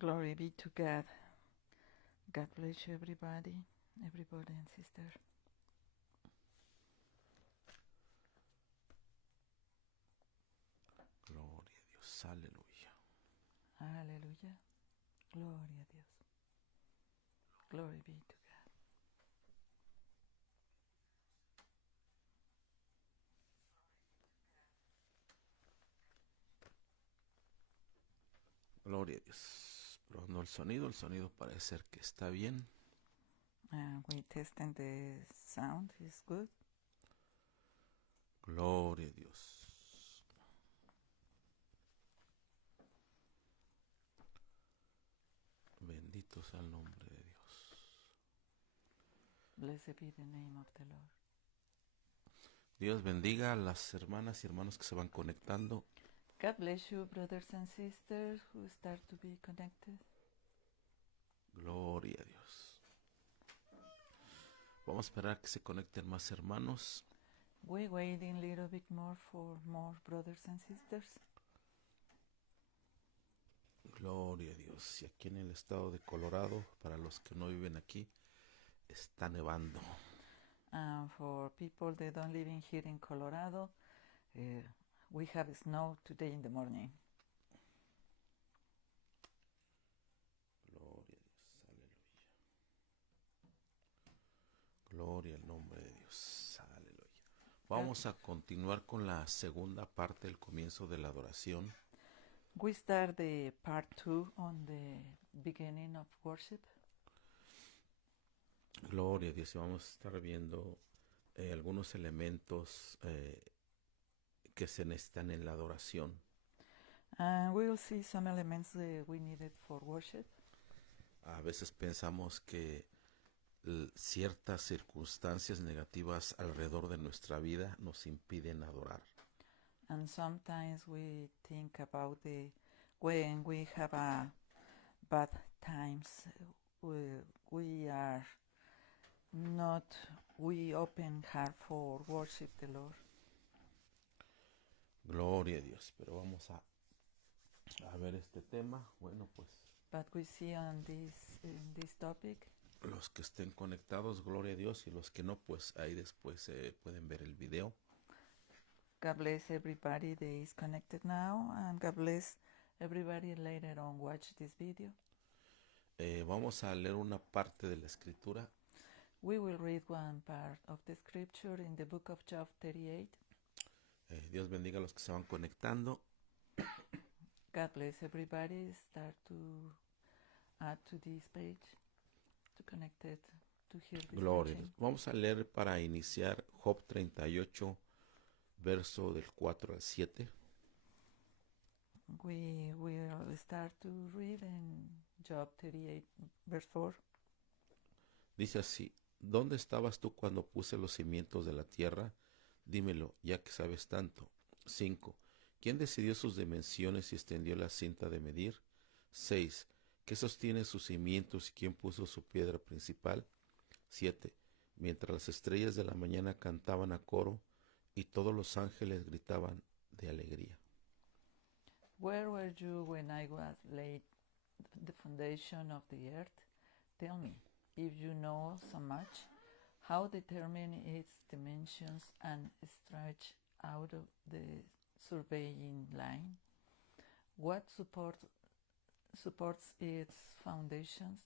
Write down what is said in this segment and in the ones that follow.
Glory be to God. God bless you, everybody and sister. Gloria a Dios, aleluya. Aleluya. Gloria a Dios. Glory be to God. Gloria a Dios. Probando el sonido parece ser que está bien. We testing the sound is good. Gloria a Dios. Bendito sea el nombre de Dios. Blessed be the name of the Lord. Dios bendiga a las hermanas y hermanos que se van conectando. God bless you, brothers and sisters who start to be connected. Gloria a Dios. Vamos a esperar que se conecten más hermanos. We're waiting a little bit more for more brothers and sisters. Gloria a Dios. Y aquí en el estado de Colorado, para los que no viven aquí, está nevando. For people that don't live in here in Colorado, we have snow today in the morning. Gloria a Dios, aleluya. Gloria al nombre de Dios, aleluya. Vamos a continuar con la segunda parte del comienzo de la adoración. We start the part 2 on the beginning of worship. Gloria a Dios. Y vamos a estar viendo algunos elementos que se necesitan en la adoración. We'll see some elements we needed for worship. A veces pensamos que ciertas circunstancias negativas alrededor de nuestra vida nos impiden adorar. And sometimes we think about when we have bad times, we open heart for worship the Lord. Gloria a Dios. Pero vamos a ver este tema. Bueno, pues. But we see on this topic. Los que estén conectados, gloria a Dios, y los que no, pues ahí después pueden ver el video. God bless everybody that is connected now, and God bless everybody later on watch this video. Vamos a leer una parte de la escritura. We will read one part of the scripture in the book of Job 38. Dios bendiga a los que se van conectando. God bless everybody. Start to add to this page, to connect it, to hear this Gloria. teaching. Vamos a leer para iniciar Job 38, verso del 4 al 7. We will start to read in Job 38, verse 4. Dice así: ¿Dónde estabas tú cuando puse los cimientos de la tierra? Dímelo, ya que sabes tanto. 5. ¿Quién decidió sus dimensiones y extendió la cinta de medir? 6. ¿Qué sostiene sus cimientos y quién puso su piedra principal? 7. Mientras las estrellas de la mañana cantaban a coro y todos los ángeles gritaban de alegría. Where were you when I was laid the foundation of the earth? Tell me, if you know so much, how determine its dimensions and stretch out of the surveying line? What supports its foundations,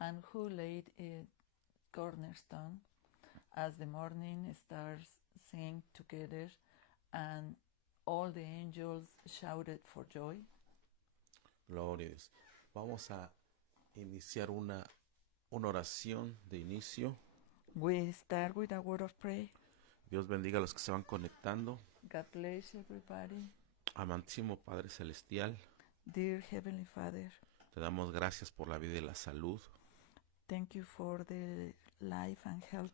and who laid its cornerstone? As the morning stars sing together, and all the angels shouted for joy. Gloria a Dios. Vamos a iniciar una oración de inicio. We start with a word of prayer. Dios bendiga a los que se van conectando. God bless everybody. Amantísimo Padre Celestial, Dear Heavenly Father, te damos gracias por la vida y la salud, thank you for the life and health,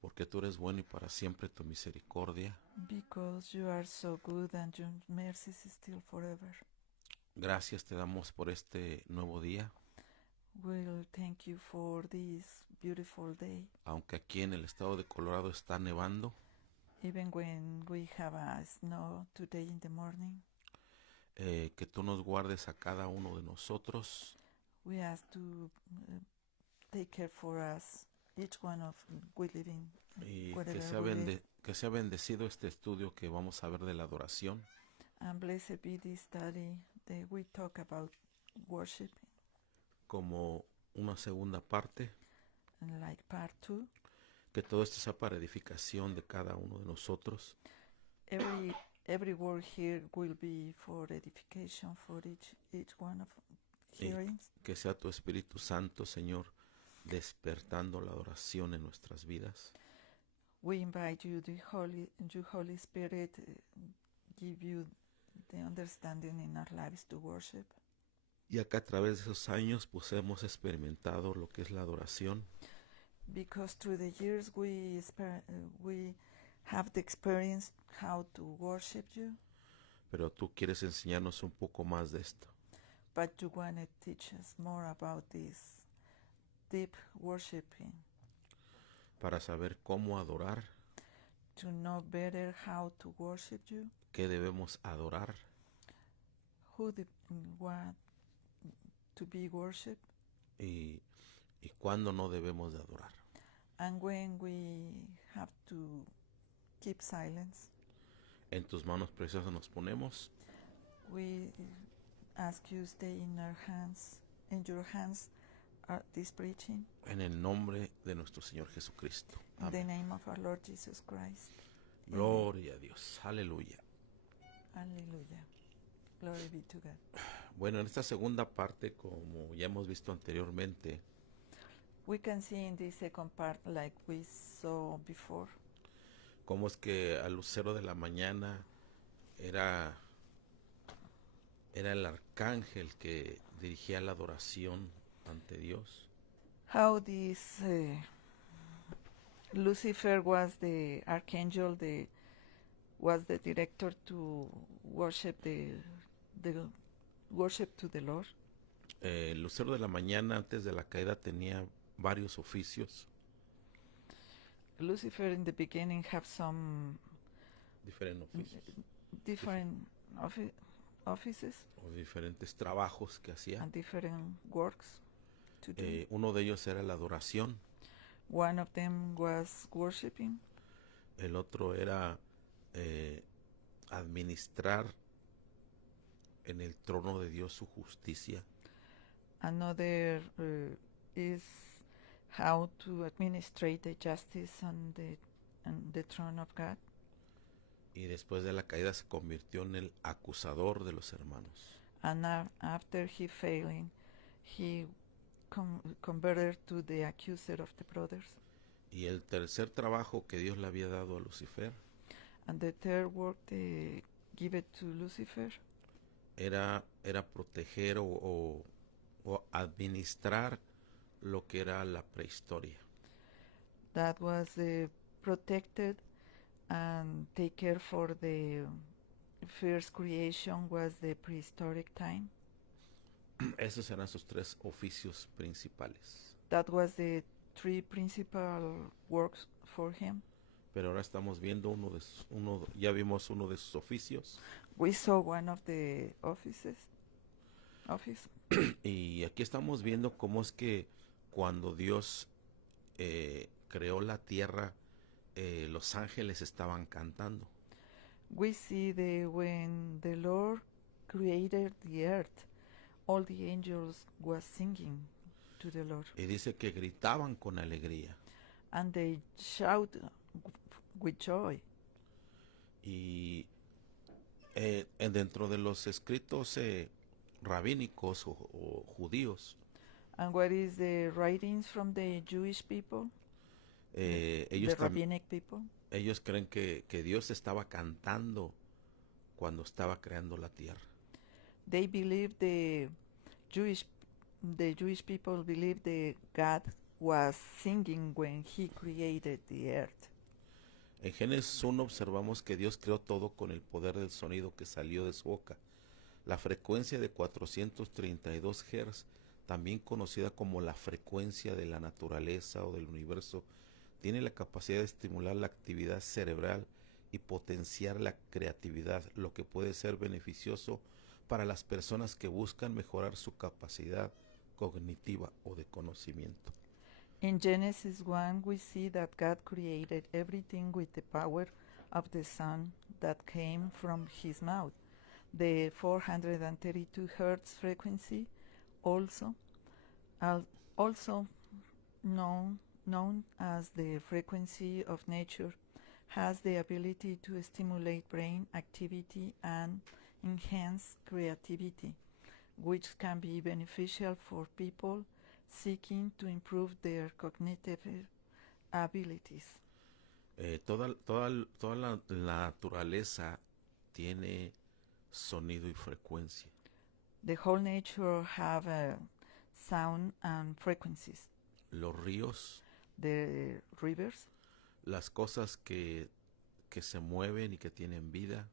porque tú eres bueno y para siempre tu misericordia. because you are so good and your mercy is still forever. Gracias te damos por este nuevo día, We'll thank you for this beautiful day. aunque aquí en el estado de Colorado está nevando. Even when we have a snow today in the morning, Que tú nos guardes a cada uno de nosotros. we ask to take care for us, each one of we living y wherever we live. que sea bendecido este estudio que vamos a ver de la adoración, And blessed be this study that we talk about worship, como una segunda parte, and like part 2. que todo esto sea para edificación de cada uno de nosotros, Every word here will be for edification for each one of hearings. que sea tu Espíritu Santo, Señor, despertando la adoración en nuestras vidas, We invite you, your Holy Spirit, give you the understanding in our lives to worship. ya que a través de esos años pues hemos experimentado lo que es la adoración, Because through the years we have the experience how to worship you, pero tú quieres enseñarnos un poco más de esto. but you want to teach us more about this deep worshiping, Para saber cómo adorar, to know better how to worship you, qué debemos adorar, who want to be worshipped, y cuándo no debemos de adorar. and when we have to keep silence. En tus manos preciosas nos ponemos, We ask you stay in your hands, this preaching, en el nombre de nuestro Señor Jesucristo. in the Amén. name of our Lord Jesus Christ. Gloria a Dios, aleluya. Hallelujah. Glory be to God. Bueno, en esta segunda parte, como ya hemos visto anteriormente, We can see in this second part, like we saw before, cómo es que al lucero de la mañana era el arcángel que dirigía la adoración ante Dios. how this Lucifer was the archangel, was the director to worship the worship to the Lord. El lucero de la mañana antes de la caída tenía varios oficios, Lucifer in the beginning have some diferentes oficios different offices o diferentes trabajos que hacía. and different works to do. Uno de ellos era la adoración, One of them was worshiping, el otro era administrar en el trono de Dios su justicia, another is how to administrate the justice on the throne of God, y después de la caída se convirtió en el acusador de los hermanos. and after he failing, he converted to the accuser of the brothers. Y el tercer trabajo que Dios le había dado a Lucifer And the third work they give it to Lucifer era proteger o administrar lo que era la prehistoria. that was protected and take care for the first creation was the prehistoric time. Esos eran sus tres oficios principales. That was the three principal works for him. Pero ahora estamos viendo ya vimos uno de sus oficios. We saw one of the office. Y aquí estamos viendo cómo es que cuando Dios creó la tierra, los ángeles estaban cantando. We see when the Lord created the earth, all the angels was singing to the Lord, Y dice que gritaban con alegría. and they shout with joy. Y dentro de los escritos rabínicos o judíos, And what is the writings from the Jewish people, the rabbinic people? ellos creen que Dios estaba cantando cuando estaba creando la tierra. They believe the Jewish people believe that God was singing when he created the earth. En Génesis 1 observamos que Dios creó todo con el poder del sonido que salió de su boca. La frecuencia de 432 Hz, también conocida como la frecuencia de la naturaleza o del universo, tiene la capacidad de estimular la actividad cerebral y potenciar la creatividad, lo que puede ser beneficioso para las personas que buscan mejorar su capacidad cognitiva o de conocimiento. In Genesis 1, we see that God created everything with the power of the sound that came from his mouth. The 432 hertz frequency, also, also known as the frequency of nature, has the ability to stimulate brain activity and enhance creativity, which can be beneficial for people seeking to improve their cognitive abilities. Toda la naturaleza tiene sonido y frecuencia. The whole nature have sound and frequencies. Los ríos, The rivers, las cosas que se mueven y que tienen vida,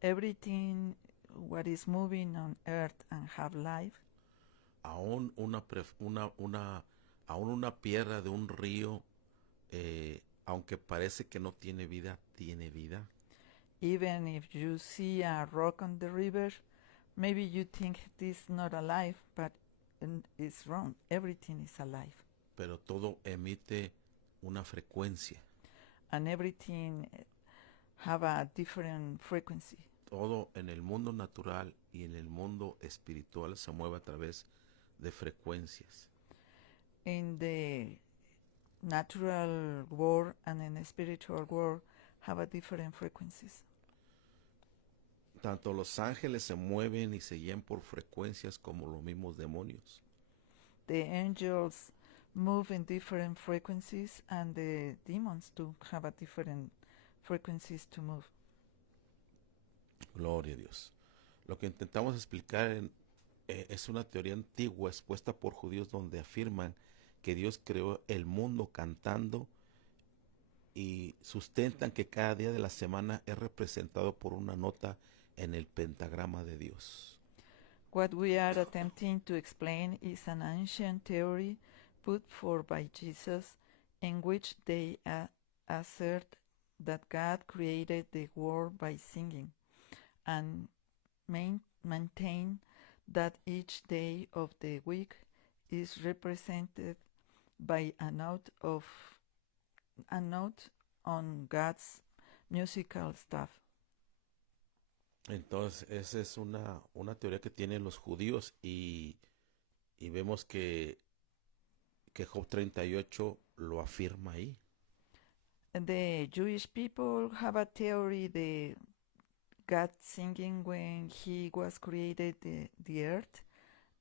everything what is moving on earth and have life, aún una piedra de un río, aunque parece que no tiene vida, tiene vida. even if you see a rock on the river, maybe you think this is not alive, but it's wrong. Everything is alive. Pero todo emite una frecuencia. And everything have a different frequency. Todo en el mundo natural y en el mundo espiritual se mueve a través de frecuencias. In the natural world and in the spiritual world have a different frequencies. Tanto los ángeles se mueven y se guían por frecuencias como los mismos demonios. The angels move in different frequencies and the demons too have a different frequencies to move. Gloria a Dios. Lo que intentamos explicar es una teoría antigua expuesta por judíos donde afirman que Dios creó el mundo cantando y sustentan que cada día de la semana es representado por una nota en el pentagrama de Dios. What we are attempting to explain is an ancient theory put forth by Jesus in which they assert that God created the world by singing and maintain that each day of the week is represented by a note on God's musical staff. Entonces, esa es una teoría que tienen los judíos y vemos que Job 38 lo afirma ahí. The Jewish people have a theory that God singing when he was created the earth,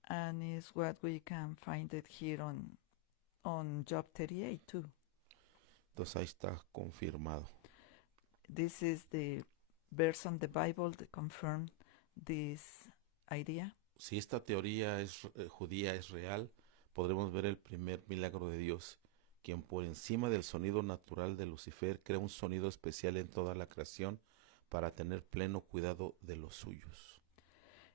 and is what we can find it here on Job 38 too. Entonces ahí está confirmado. This is the verse on the Bible that confirm this idea. Si esta teoría judía es real, podremos ver el primer milagro de Dios, quien por encima del sonido natural de Lucifer crea un sonido especial en toda la creación para tener pleno cuidado de los suyos.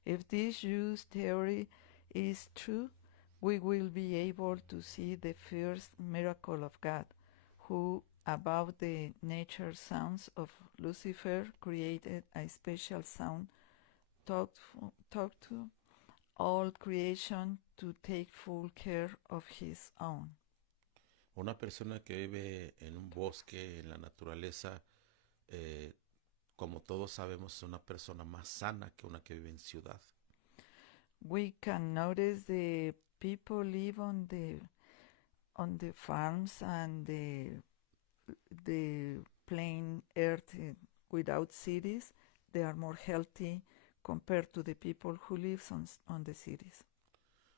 If this Jews theory is true, we will be able to see the first miracle of God, who, above the nature sounds of Lucifer, created a special sound talk to all creation to take full care of his own. Una persona que vive en un bosque, en la naturaleza, como todos sabemos, es una persona más sana que una que vive en ciudad. We can notice the people live on the farms and the plain earth without cities. They are more healthy compared to the people who live on the cities.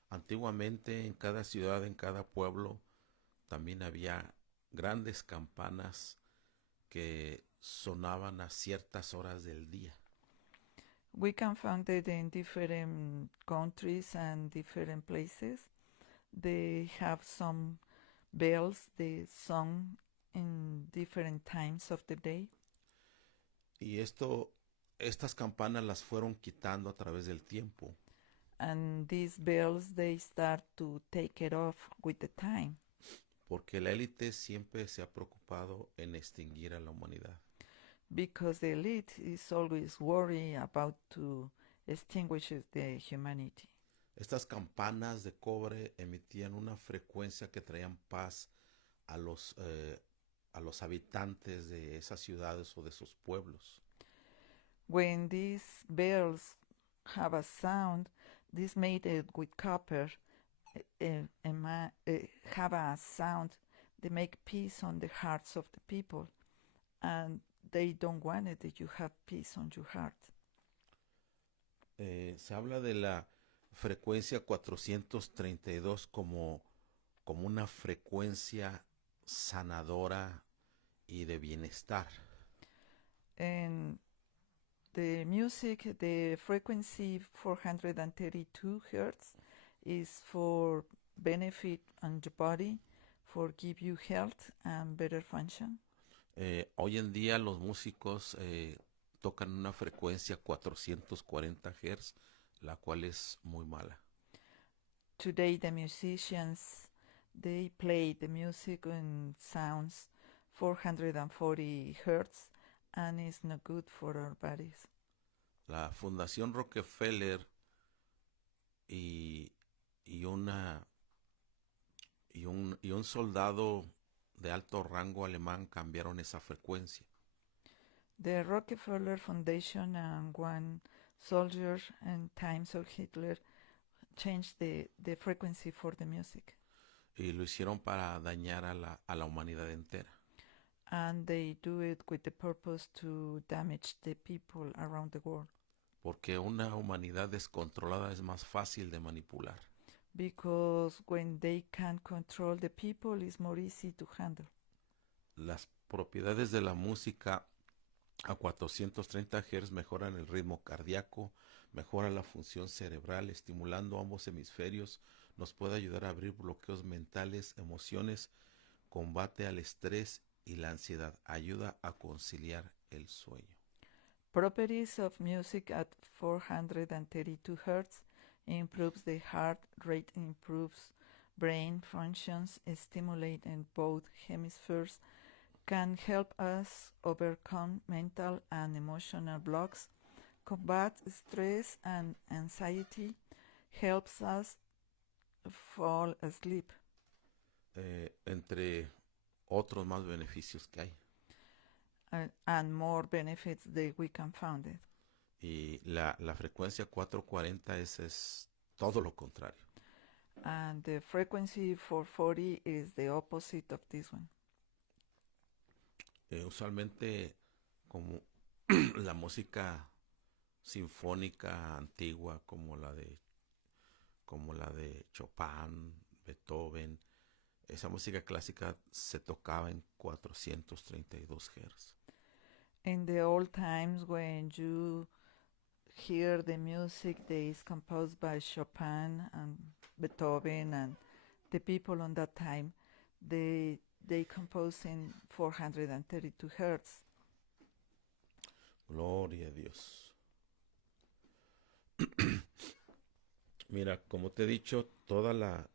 Antiguamente en cada ciudad, en cada pueblo, también había grandes campanas que sonaban a ciertas horas del día. We can find it in different countries and different places. They have some bells they sung in different times of the day. Y estas campanas las fueron quitando a través del tiempo. And these bells, they start to take it off with the time. Porque la élite siempre se ha preocupado en extinguir a la humanidad. Because the elite is always worried about to extinguish the humanity. Estas campanas de cobre emitían una frecuencia que traían paz a los habitantes de esas ciudades o de esos pueblos. When these bells have a sound, this made it with copper, have a sound. They make peace on the hearts of the people, and they don't want it that you have peace on your heart. Se habla de la frecuencia 432 como una frecuencia sanadora y de bienestar. And the music, the frequency 432 hertz, is for benefit on your body, for give you health and better function. Hoy en día los músicos tocan una frecuencia 440 Hz, la cual es muy mala. Today the musicians, they play the music in sounds 440 hertz, and it's not good for our bodies. La Fundación Rockefeller y, y un soldado de alto rango alemán cambiaron esa frecuencia. The Rockefeller Foundation and one soldier in times of Hitler changed the frequency for the music. Y lo hicieron para dañar a la humanidad entera. And they do it with the purpose to damage the people around the world. Porque una humanidad descontrolada es más fácil de manipular. Because when they can control the people, it's more easy to handle. Las propiedades de la música a 430 Hz mejoran el ritmo cardíaco, mejora la función cerebral, estimulando ambos hemisferios, nos puede ayudar a abrir bloqueos mentales, emociones, combate al estrés y la ansiedad, ayuda a conciliar el sueño. Properties of music at 432 Hz improves the heart rate, improves brain functions, stimulate in both hemispheres, can help us overcome mental and emotional blocks, combat stress and anxiety, helps us fall asleep. Entre otros más beneficios que hay. And more benefits that we can find it. Y la frecuencia 440 es todo lo contrario. And the frequency 440 is the opposite of this one. Usualmente como la música sinfónica antigua como la de Chopin, Beethoven, esa música clásica se tocaba en 432 Hz. In the old times when you hear the music that is composed by Chopin and Beethoven and the people on that time, they compose in 432 hertz. Gloria a Dios. Mira, como te he dicho, toda la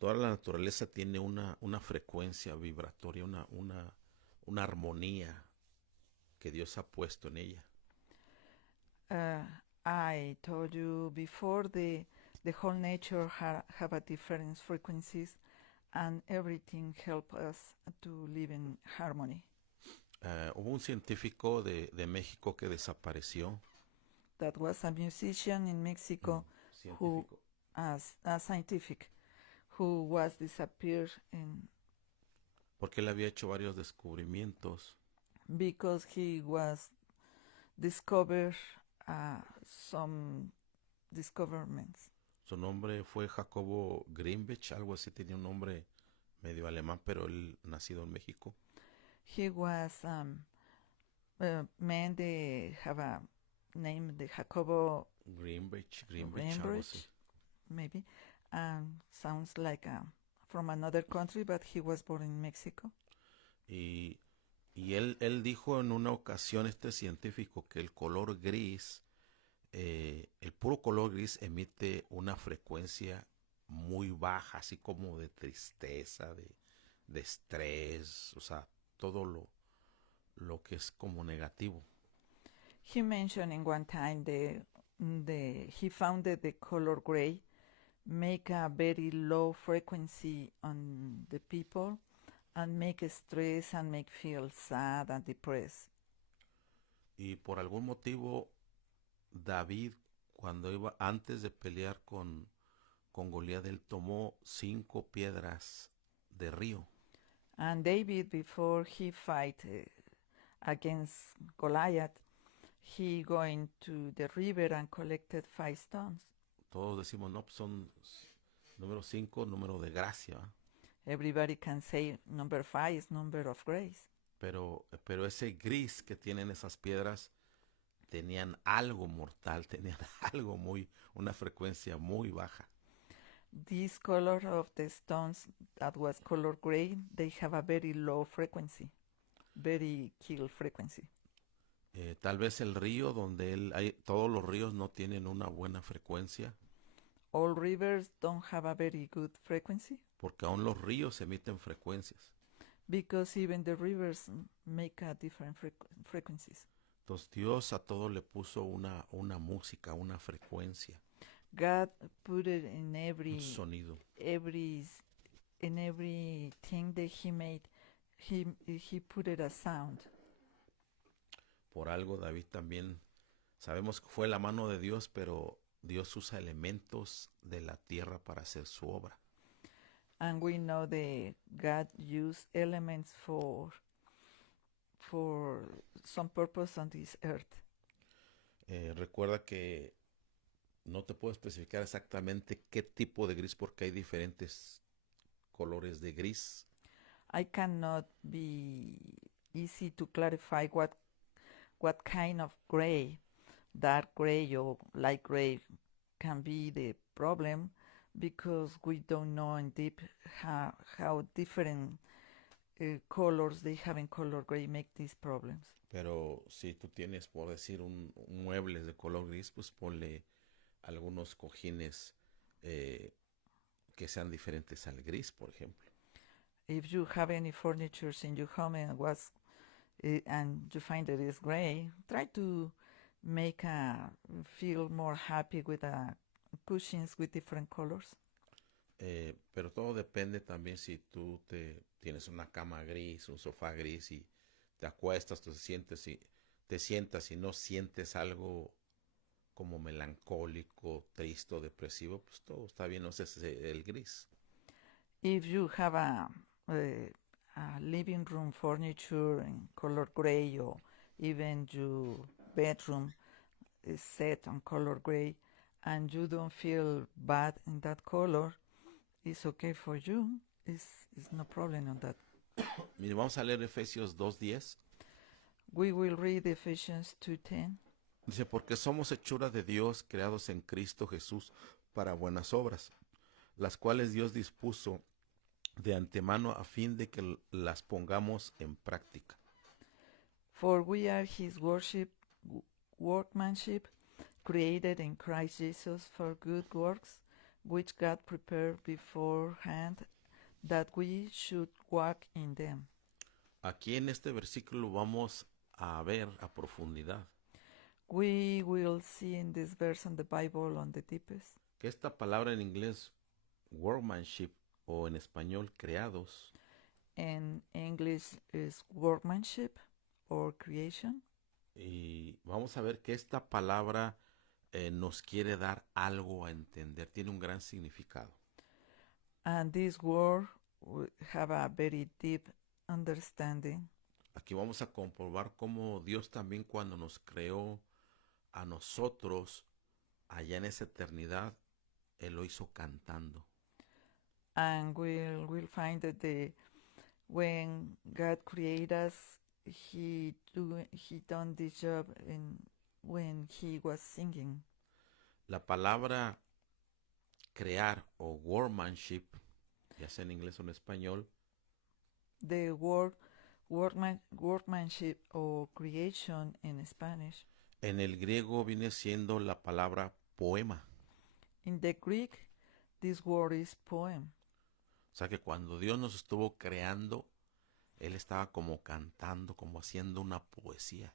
naturaleza tiene una frecuencia vibratoria, una armonía que Dios ha puesto en ella. I told you before the whole nature have a different frequencies, and everything help us to live in harmony. Hubo un científico de México que desapareció. That was a musician in Mexico who, as a scientific, who was disappeared in porque él había hecho varios descubrimientos. Because he was discovered some discoveries. Su nombre fue Jacobo Greenberg, algo así, tenía un nombre medio alemán, pero él nacido en México. He was man they have a name, the Jacobo Greenberg, algo así. Maybe. Sounds like from another country, but he was born in Mexico. Y él dijo en una ocasión, este científico, que el color gris, el puro color gris emite una frecuencia muy baja, así como de tristeza, de estrés, o sea, todo lo que es como negativo. He mentioned in one time he found that the color gray make a very low frequency on the people and make stress and make feel sad and depressed. Y por algún motivo, David, cuando iba antes de pelear con Goliat, él tomó 5 piedras de río. And David, before he fight against Goliath, he going to the river and collected 5 stones. Todos decimos, no, pues son número 5, número de gracia. Everybody can say number 5 is number of grace. Pero ese gris que tienen esas piedras tenían algo mortal, tenían algo una frecuencia muy baja. This color of the stones that was color gray, they have a very low frequency, very kill frequency. Tal vez el río todos los ríos no tienen una buena frecuencia, All rivers don't have a very good frequency porque aún los ríos emiten frecuencias. because even the rivers make a different frequencies. Entonces Dios a todo le puso una música, una frecuencia, God put it in un every sonido. in everything that he made. He put it a sound. Por algo David también, sabemos que fue la mano de Dios, pero Dios usa elementos de la tierra para hacer su obra. And we know that God used elements for some purpose on this earth. Recuerda que no te puedo especificar exactamente qué tipo de gris porque hay diferentes colores de gris. I cannot be easy to clarify what kind of gray, dark gray or light gray, can be the problem because we don't know in deep how different colors they have in color gray make these problems. Pero si tú tienes, por decir, un muebles de color gris, pues ponle algunos cojines que sean diferentes al gris, por ejemplo. If you have any furniture in your home and you find that it's gray, try to make feel more happy with cushions with different colors. Pero todo depende también si tú tienes una cama gris, un sofá gris y te acuestas, te sientas y no sientes algo como melancólico, triste o depresivo, pues todo está bien, no sé, es el gris. If you have a living room furniture in color gray or even your bedroom is set on color gray and you don't feel bad in that color, it's okay for you. It's no problem on that. Mire, vamos a leer Efesios 2:10. We will read Ephesians 2:10. Dice, porque somos hechura de Dios, creados en Cristo Jesús para buenas obras, las cuales Dios dispuso de antemano a fin de que las pongamos en práctica. For we are his workmanship, created in Christ Jesus for good works, which God prepared beforehand that we should walk in them. Aquí en este versículo vamos a ver a profundidad We will see in this verse on the Bible on the deepest que esta palabra en inglés, workmanship, o en español, creados, in English is workmanship or creation. y vamos a ver que esta palabra nos quiere dar algo a entender, tiene un gran significado. And this word will have a very deep understanding. Aquí vamos a comprobar cómo Dios también cuando nos creó a nosotros allá en esa eternidad, Él lo hizo cantando. And we'll find that when God created us, he done this job when he was singing. La palabra crear o workmanship, ya sea en inglés o en español, The word workmanship or creation in Spanish. en el griego viene siendo la palabra poema. In the Greek, this word is poem. O sea que cuando Dios nos estuvo creando, Él estaba como cantando, como haciendo una poesía.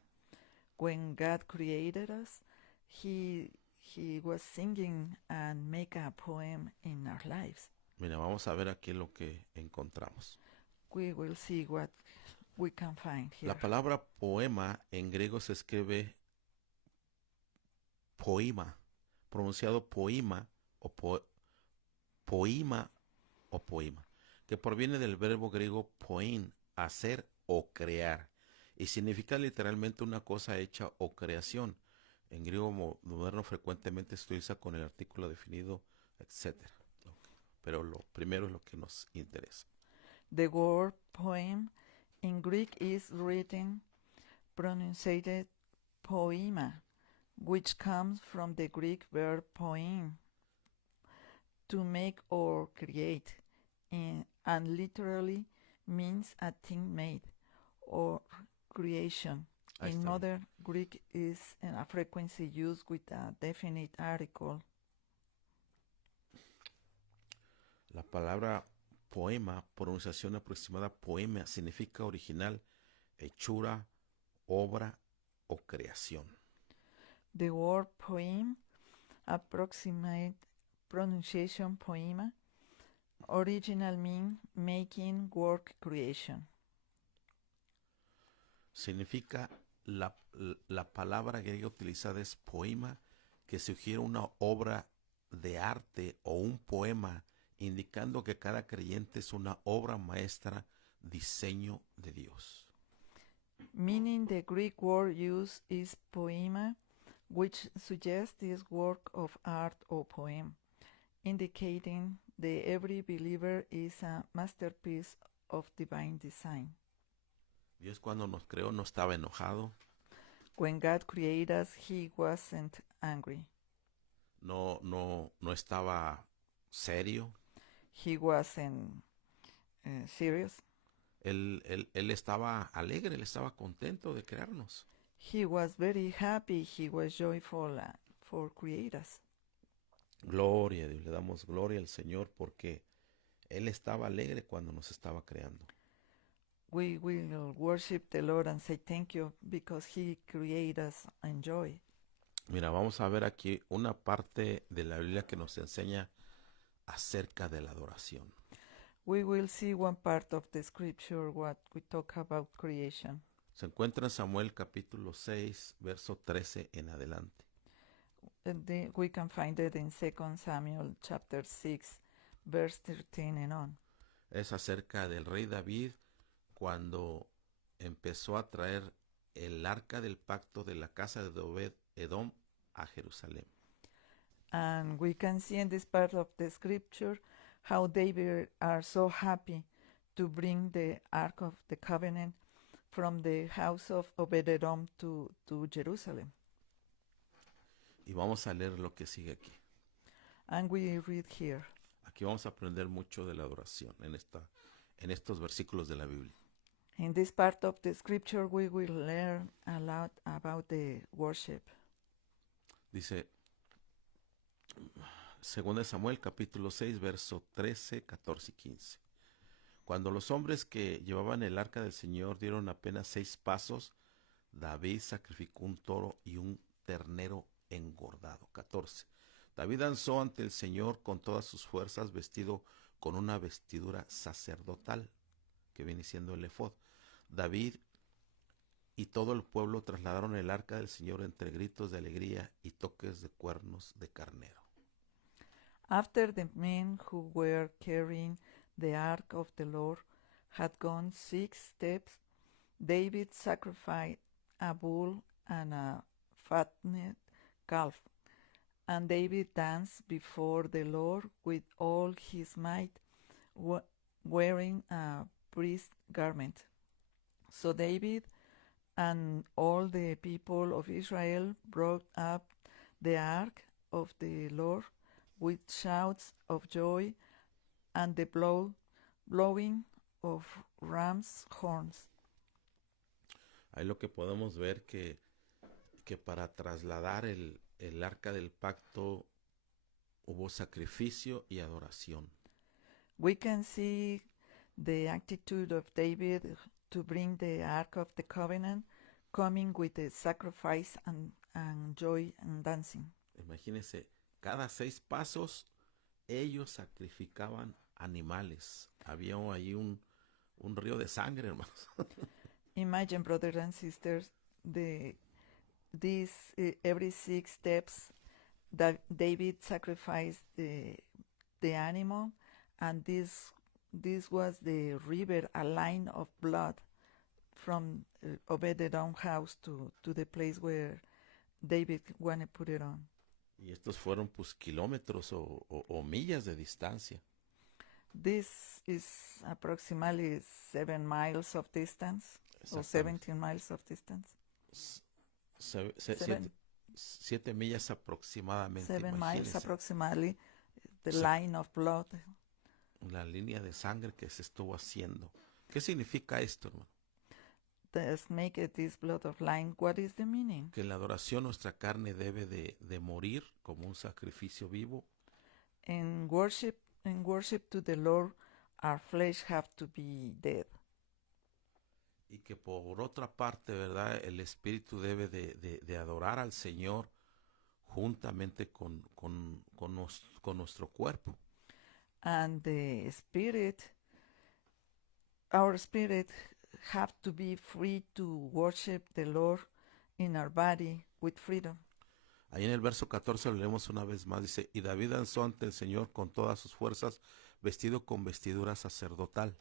When God created us, he he was singing and make a poem in our lives. Mira, vamos a ver aquí lo que encontramos. We will see what we can find here. La palabra poema en griego se escribe poema, pronunciado poema o poema o poema, que proviene del verbo griego poein, hacer o crear, y significa literalmente una cosa hecha o creación. En griego moderno frecuentemente se utiliza con el artículo definido, etc. Pero lo primero es lo que nos interesa. The word poem in Greek is written, pronounced poema, which comes from the Greek verb poem, to make or create, and literally means a thing made or creation. Ahí In está. modern Greek is a frequency used with a definite article. La palabra poema, pronunciación aproximada poema, significa original, hechura, obra o creación. The word poem, approximate pronunciation poema, original mean making, work, creation. Significa, la palabra griega utilizada es poema, que sugiere una obra de arte o un poema, indicando que cada creyente es una obra maestra, diseño de Dios. Meaning the Greek word used is poema, which suggests this work of art or poem, indicating that every believer is a masterpiece of divine design. Dios cuando nos creó no estaba enojado, When God created us, He wasn't angry. no estaba serio. He wasn't serious. Él estaba alegre, él estaba contento de crearnos. He was very happy. He was joyful for create us. Gloria a Dios, le damos gloria al Señor porque Él estaba alegre cuando nos estaba creando. We will worship the Lord and say thank you because He created us in joy. Mira, vamos a ver aquí una parte de la Biblia que nos enseña acerca de la adoración. We will see one part of the scripture what we talk about creation. Se encuentra en Samuel capítulo 6, verso 13 en adelante. We can find it in 2 Samuel chapter 6, verse 13 and on. Es acerca del rey David cuando empezó a traer el arca del pacto de la casa de Obed Edom a Jerusalén. And we can see in this part of the scripture how David are so happy to bring the Ark of the Covenant from the house of Obed-Edom to Jerusalem. Y vamos a leer lo que sigue aquí. And we read here. Aquí vamos a aprender mucho de la adoración en estos versículos de la Biblia. In this part of the scripture we will learn a lot about the worship. Dice, 2 Samuel capítulo 6, verso 13, 14 y 15. Cuando los hombres que llevaban el arca del Señor dieron apenas 6 pasos, David sacrificó un toro y un ternero engordado. 14. David danzó ante el Señor con todas sus fuerzas, vestido con una vestidura sacerdotal, que viene siendo el efod. David y todo el pueblo trasladaron el arca del Señor entre gritos de alegría y toques de cuernos de carnero. After the men who were carrying the ark of the Lord had gone 6 steps, David sacrificed a bull and a fattened calf. And David danced before the Lord with all his might, wearing a priest's garment. So David and all the people of Israel brought up the ark of the Lord with shouts of joy and the blowing of ram's horns. Ahí lo que podemos ver que para trasladar el arca del pacto hubo sacrificio y adoración. We can see the attitude of David to bring the Ark of the Covenant, coming with the sacrifice and joy and dancing. Imagínense, cada 6 pasos ellos sacrificaban animales. Había ahí un río de sangre, hermanos. Imagine, brothers and sisters, every 6 steps that David sacrificed the animal, and this was the river, a line of blood from Obed-Edom house to the place where David wanted to put it on. Y estos fueron pues kilómetros o millas de distancia. This is approximately 7 miles of distance, or Exactamente. 17 miles of distance. Siete, 7 millas aproximadamente. 7 miles Imagínense approximately, the Se- line of blood. la línea de sangre que se estuvo haciendo. ¿Qué significa esto, hermano? Does make it this blood of line. What is the meaning? Que en la adoración nuestra carne debe de morir como un sacrificio vivo. In worship to the Lord, our flesh have to be dead. Y que por otra parte, ¿verdad? El espíritu debe de adorar al Señor juntamente con nuestro cuerpo. And our spirit have to be free to worship the Lord in our body with freedom. Ahí en el verso 14 lo leemos una vez más. Dice, y David danzó ante el Señor con todas sus fuerzas, vestido con vestidura sacerdotal.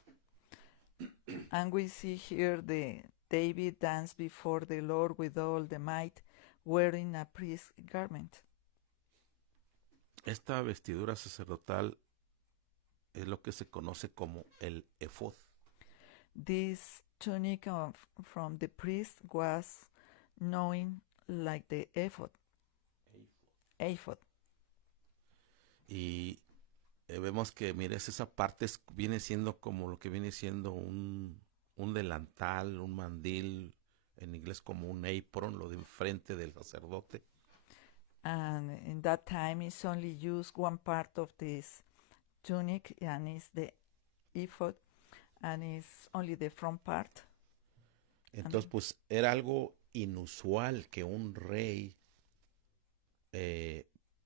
And we see here David danced before the Lord with all the might, wearing a priest's garment. Esta vestidura sacerdotal es lo que se conoce como el efod. This tunic from the priest was known like the ephod. Y vemos que, mires, esa parte viene siendo como lo que viene siendo un delantal, un mandil, en inglés como un apron, lo de enfrente del sacerdote. And in that time, it's only used one part of this tunic, and it's the ephod, and it's only the front part. Entonces, pues, era algo inusual que un rey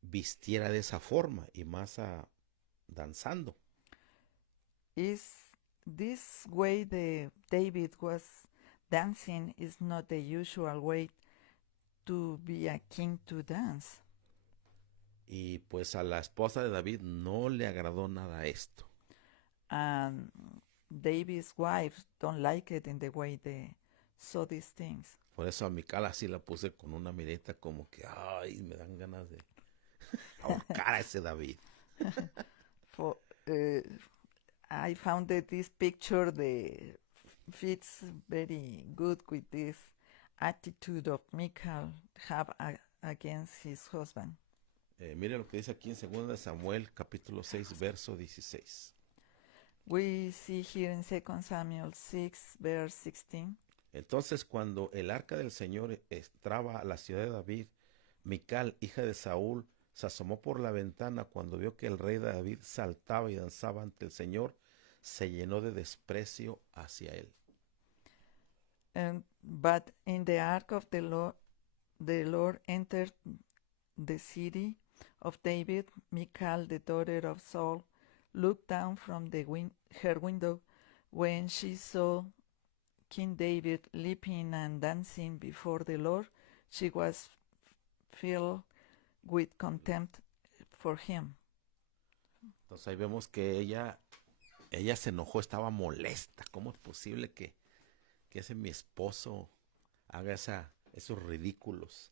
vistiera de esa forma, y más danzando. Is this way David was dancing is not the usual way to be a king to dance. Y pues a la esposa de David no le agradó nada esto. And David's wives don't like it in the way they saw these things. Por eso a Mical así la puse con una mireta como que, ay, me dan ganas de ahorcar a ese David. For I found that this picture fits very good with this attitude of Michal have against his husband. Mire lo que dice aquí en 2 de Samuel, capítulo 6, verso 16. We see here in 2 Samuel 6, verse 16. Entonces, cuando el arca del Señor entraba a la ciudad de David, Mical, hija de Saúl, se asomó por la ventana cuando vio que el rey David saltaba y danzaba ante el Señor, se llenó de desprecio hacia él. But in the ark of the Lord entered the city of David. Michal, the daughter of Saul, looked down from her window when she saw King David leaping and dancing before the Lord. She was filled with contempt for him. Entonces ahí vemos que ella se enojó, estaba molesta. ¿Cómo es posible que ese mi esposo haga esos ridículos?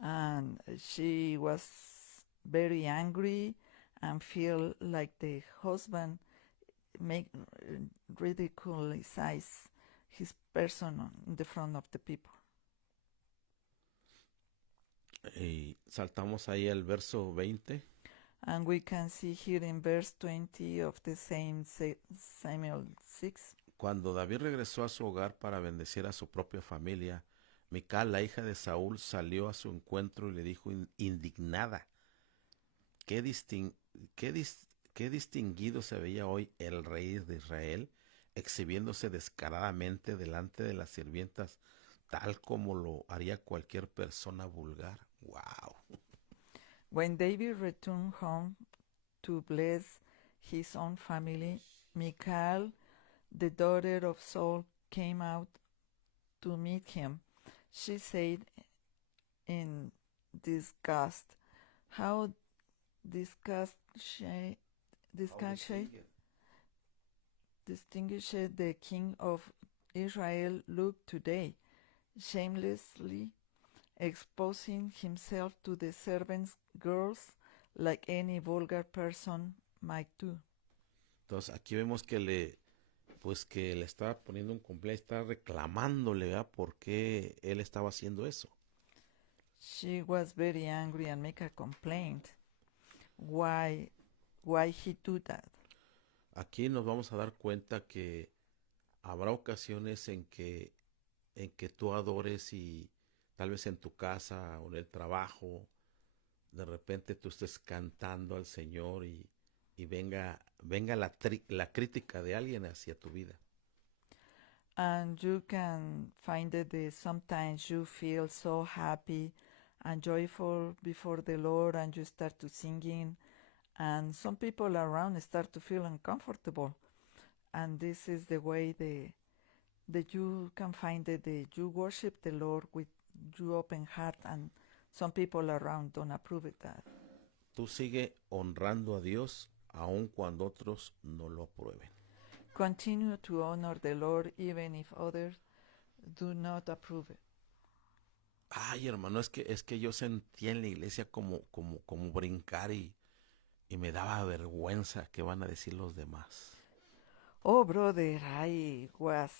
And she was very angry and feel like the husband ridiculize his person in the front of the people. Y saltamos ahí al verso 20. And we can see here in verse 20 of the same Samuel 6. Cuando David regresó a su hogar para bendecir a su propia familia, Mical, la hija de Saúl, salió a su encuentro y le dijo indignada, ¿qué distinguido se veía hoy el rey de Israel, exhibiéndose descaradamente delante de las sirvientas, tal como lo haría cualquier persona vulgar? ¡Wow! When David returned home to bless his own family, Michal, the daughter of Saul, came out to meet him. She said in disgust, "How distinguished the king of Israel looked today, shamelessly exposing himself to the servants' girls like any vulgar person might do." Entonces aquí vemos que le estaba poniendo un complaint, estaba reclamándole, ¿verdad? ¿Por qué él estaba haciendo eso? She was very angry and make a complaint. Why he do that? Aquí nos vamos a dar cuenta que habrá ocasiones en que tú adores y tal vez en tu casa o en el trabajo, de repente tú estés cantando al Señor y venga la crítica de alguien hacia tu vida. And you can find that sometimes you feel so happy and joyful before the Lord and you start to singing and some people around start to feel uncomfortable. And this is the way that you can find that you worship the Lord with your open heart and some people around don't approve of that. Tú sigue honrando a Dios aun cuando otros no lo aprueben. Continue to honor the Lord even if others do not approve it. Ay, hermano, es que yo sentía en la iglesia como brincar y me daba vergüenza qué van a decir los demás. Oh, brother, I was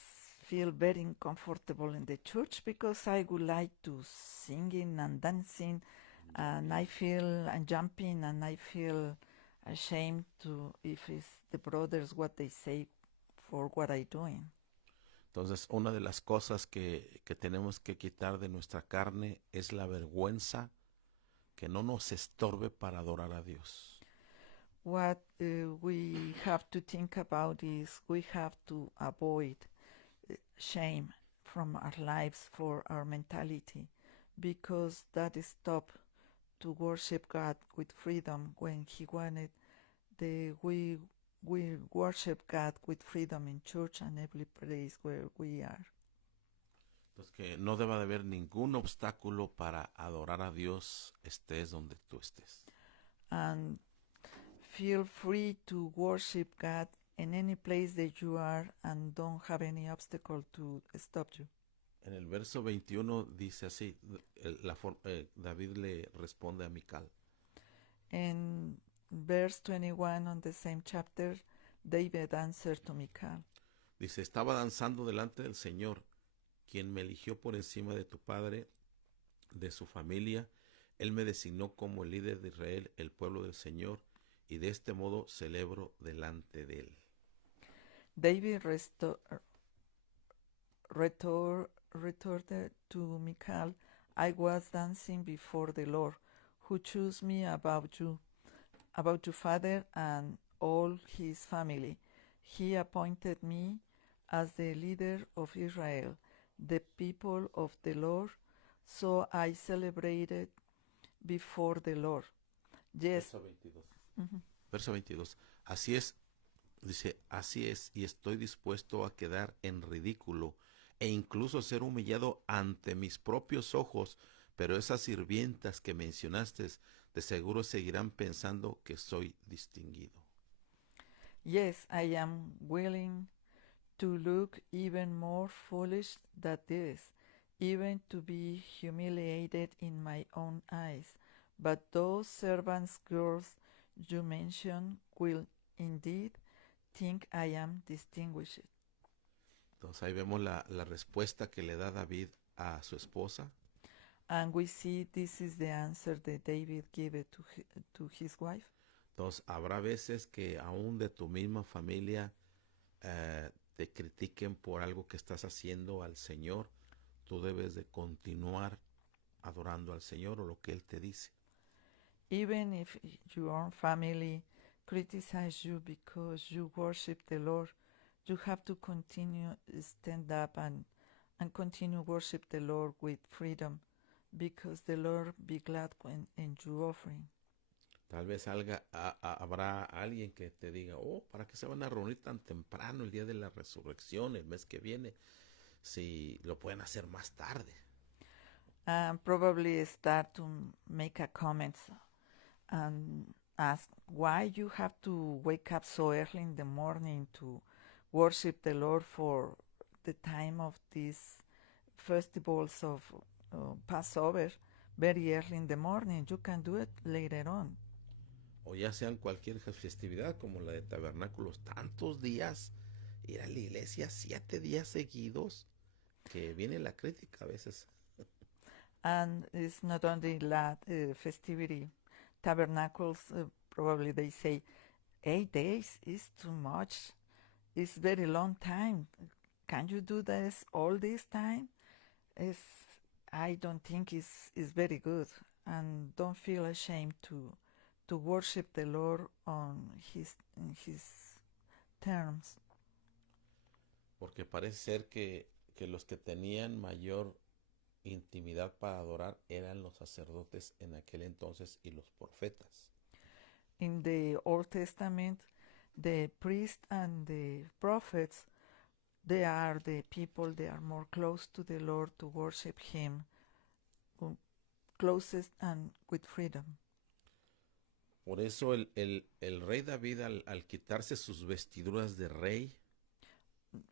feel very uncomfortable in the church because I would like to singing and dancing and I feel and jumping and I feel ashamed to if it's the brothers what they say for what I doing. Entonces, una de las cosas que tenemos que quitar de nuestra carne es la vergüenza que no nos estorbe para adorar a Dios. What we have to think about is we have to avoid shame from our lives for our mentality because that is stop to worship God with freedom when He wanted we worship God with freedom in church and every place where we are. Entonces, que no deba de haber ningún obstáculo para adorar a Dios, estés donde tú estés. And feel free to worship God in any place that you are and don't have any obstacle to stop you. En el verso 21 dice así, David le responde a Mical. In verse 21 on the same chapter, David answered to Michal. Dice, estaba danzando delante del Señor, quien me eligió por encima de tu padre, de su familia. Él me designó como el líder de Israel, el pueblo del Señor, y de este modo celebro delante de él. David retorted to Michal, I was dancing before the Lord, who chose me about your father and all his family. He appointed me as the leader of Israel, the people of the Lord, so I celebrated before the Lord. Yes. Verso 22. Mm-hmm. Verso 22. Así es, dice, así es, y estoy dispuesto a quedar en ridículo e incluso ser humillado ante mis propios ojos, pero esas sirvientas que mencionaste de seguro seguirán pensando que soy distinguido. Yes, I am willing to look even more foolish than this, even to be humiliated in my own eyes. But those servants' girls you mention will indeed think I am distinguished. Entonces ahí vemos la respuesta que le da David a su esposa. And we see this is the answer that David gave to his wife. Entonces habrá veces que aún de tu misma familia te critiquen por algo que estás haciendo al Señor. Tú debes de continuar adorando al Señor o lo que Él te dice. Even if your own family criticize you because you worship the Lord, you have to continue stand up and continue worship the Lord with freedom, because the Lord be glad when in your offering. Tal vez habrá alguien que te diga, oh, ¿para qué se van a reunir tan temprano el día de la resurrección, el mes que viene, si lo pueden hacer más tarde? Probably start to make a comment and ask why you have to wake up so early in the morning to worship the Lord for the time of these festivals of Passover very early in the morning. You can do it later on. O ya sean cualquier festividad como la de tabernáculos, tantos días, ir a la iglesia 7 días seguidos, que viene la crítica a veces. And it's not only that festivity, tabernacles, probably they say 8 days is too much. It's very long time. Can you do this all this time? It's, I don't think it's very good. And don't feel ashamed to worship the Lord on in his terms. Porque parece ser que los que tenían mayor intimidad para adorar eran los sacerdotes en aquel entonces y los profetas. In the Old Testament, the priests and the prophets, they are the people, they are more close to the Lord to worship him, closest and with freedom. Por eso el rey David al quitarse sus vestiduras de rey,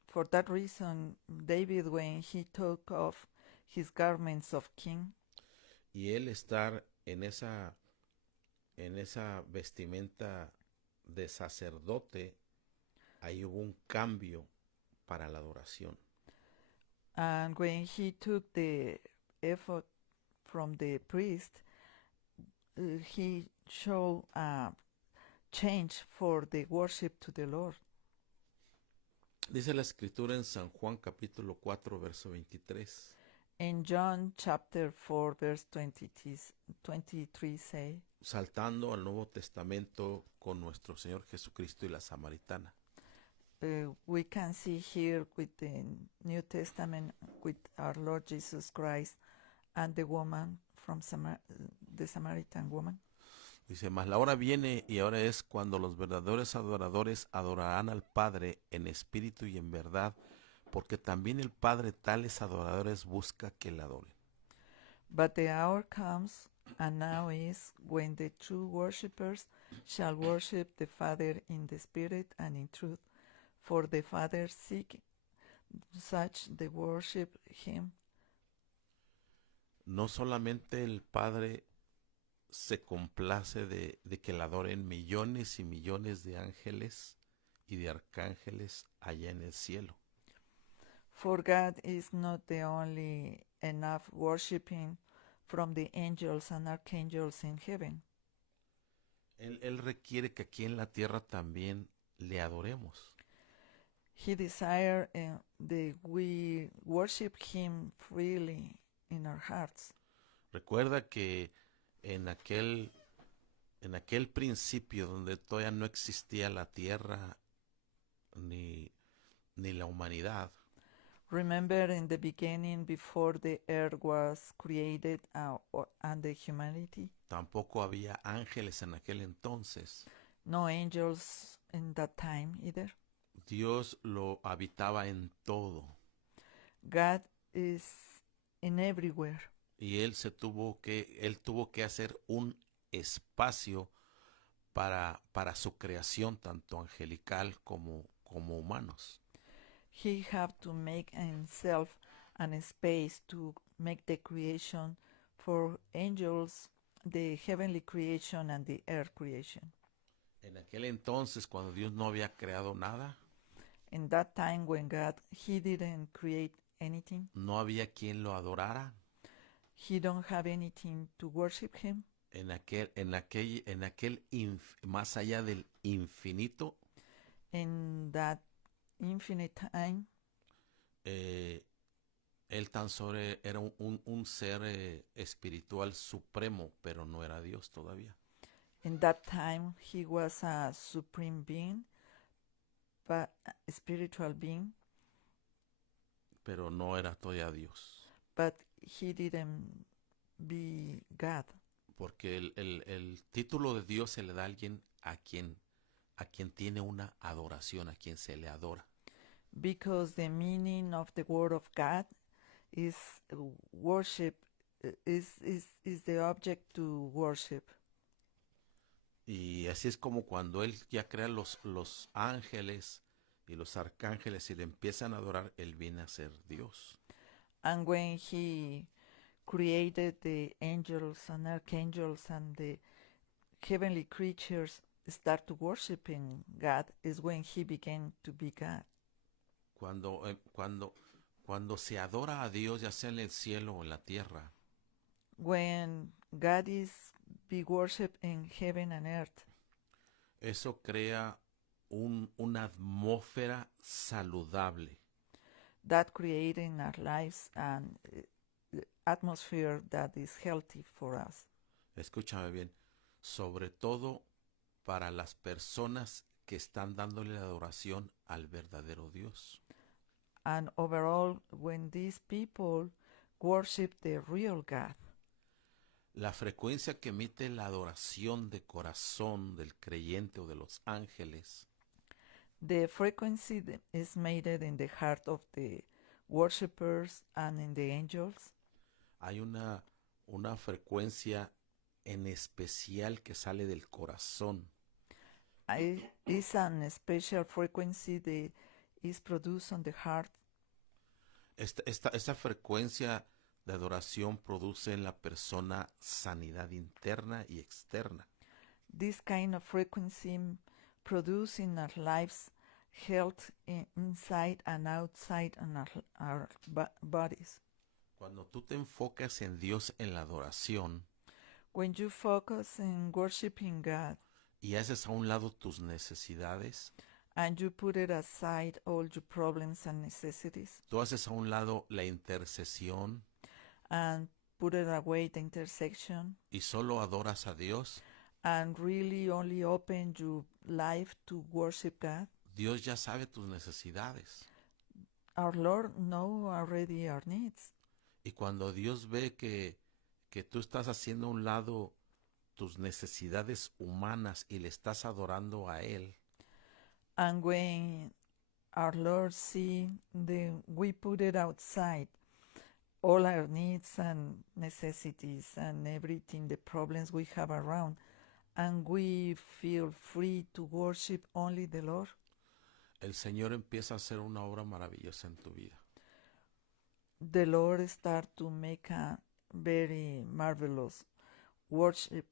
For that reason, David, when he took off his garments of king, y él estar en esa vestimenta de sacerdote, ahí hubo un cambio para la adoración. and when he took the effort from the priest, he showed a change for the worship to the Lord. Dice la escritura en San Juan capítulo 4, verso 23. In John chapter 4, verse 23 say, Saltando al Nuevo Testamento con nuestro Señor Jesucristo y la Samaritana. We can see here with the New Testament with our Lord Jesus Christ and the woman from the Samaritan woman. Dice, mas la hora viene y ahora es cuando los verdaderos adoradores adorarán al Padre en espíritu y en verdad, porque también el Padre tales adoradores busca que le adoren. But the hour comes, and now is, when the true worshippers shall worship the Father in the Spirit and in truth, for the Father seek such the worship him. No solamente el Padre se complace de que le adoren millones y millones de ángeles y de arcángeles allá en el cielo. For God is not the only enough worshiping from the angels and archangels in heaven. Él requiere que aquí en la tierra también le adoremos. He desires that we worship him freely in our hearts. Recuerda que en aquel principio donde todavía no existía la tierra ni la humanidad, Remember in the beginning, before the earth was created and the humanity, tampoco había ángeles en aquel entonces. no angels in that time either. Dios lo habitaba en todo. God is in everywhere. Y él tuvo que hacer un espacio para su creación, tanto angelical como humanos. He had to make himself an space to make the creation for angels, the heavenly creation and the earth creation. En aquel entonces, cuando Dios no había creado nada, In that time when he didn't create anything, no había quien lo adorara. he don't have anything to worship him. Más allá del infinito, In that infinite time, él tan solo era un ser espiritual supremo, pero no era Dios todavía. in that time he was a supreme being, but a spiritual being, pero no era todavía Dios. but he didn't be God. Porque el título de Dios se le da a alguien a quien tiene una adoración, a quien se le adora. Because the meaning of the word of God is worship, is the object to worship. Y así es como cuando Él ya crea los ángeles y los arcángeles y le empiezan a adorar, Él viene a ser Dios. And when he created the angels and archangels and the heavenly creatures start to worshiping God is when he began to be God. Cuando se adora a Dios, ya sea en el cielo o en la tierra, When God is be worshipped in heaven and earth, eso crea una atmósfera saludable. that creates in our lives an atmosphere that is healthy for us. Escúchame bien, sobre todo para las personas que están dándole la adoración al verdadero Dios. And overall, when these people worship the real God, La frecuencia que emite la adoración de corazón del creyente o de los ángeles the frequency that is made in the heart of the worshippers and in the angels, hay una frecuencia en especial que sale del corazón. is an special frequency that is produced on the heart. Esta frecuencia de adoración produce en la persona sanidad interna y externa. This kind of frequency produce in our lives health inside and outside on our bodies. Cuando tú te enfocas en Dios en la adoración When you focus in worshiping God y haces a un lado tus necesidades, and you put it aside all your problems and necessities tú haces a un lado la intercesión and put it away the intersection y solo adoras a Dios, and really only open your life to worship God, Dios ya sabe tus necesidades. our Lord know already our needs. Y cuando Dios ve que tú estás haciendo a un lado tus necesidades humanas y le estás adorando a Él, And when our Lord see we put it outside, all our needs and necessities and everything, the problems we have around, and we feel free to worship only the Lord, el Señor empieza a hacer una obra maravillosa en tu vida. the Lord start to make a very marvelous worship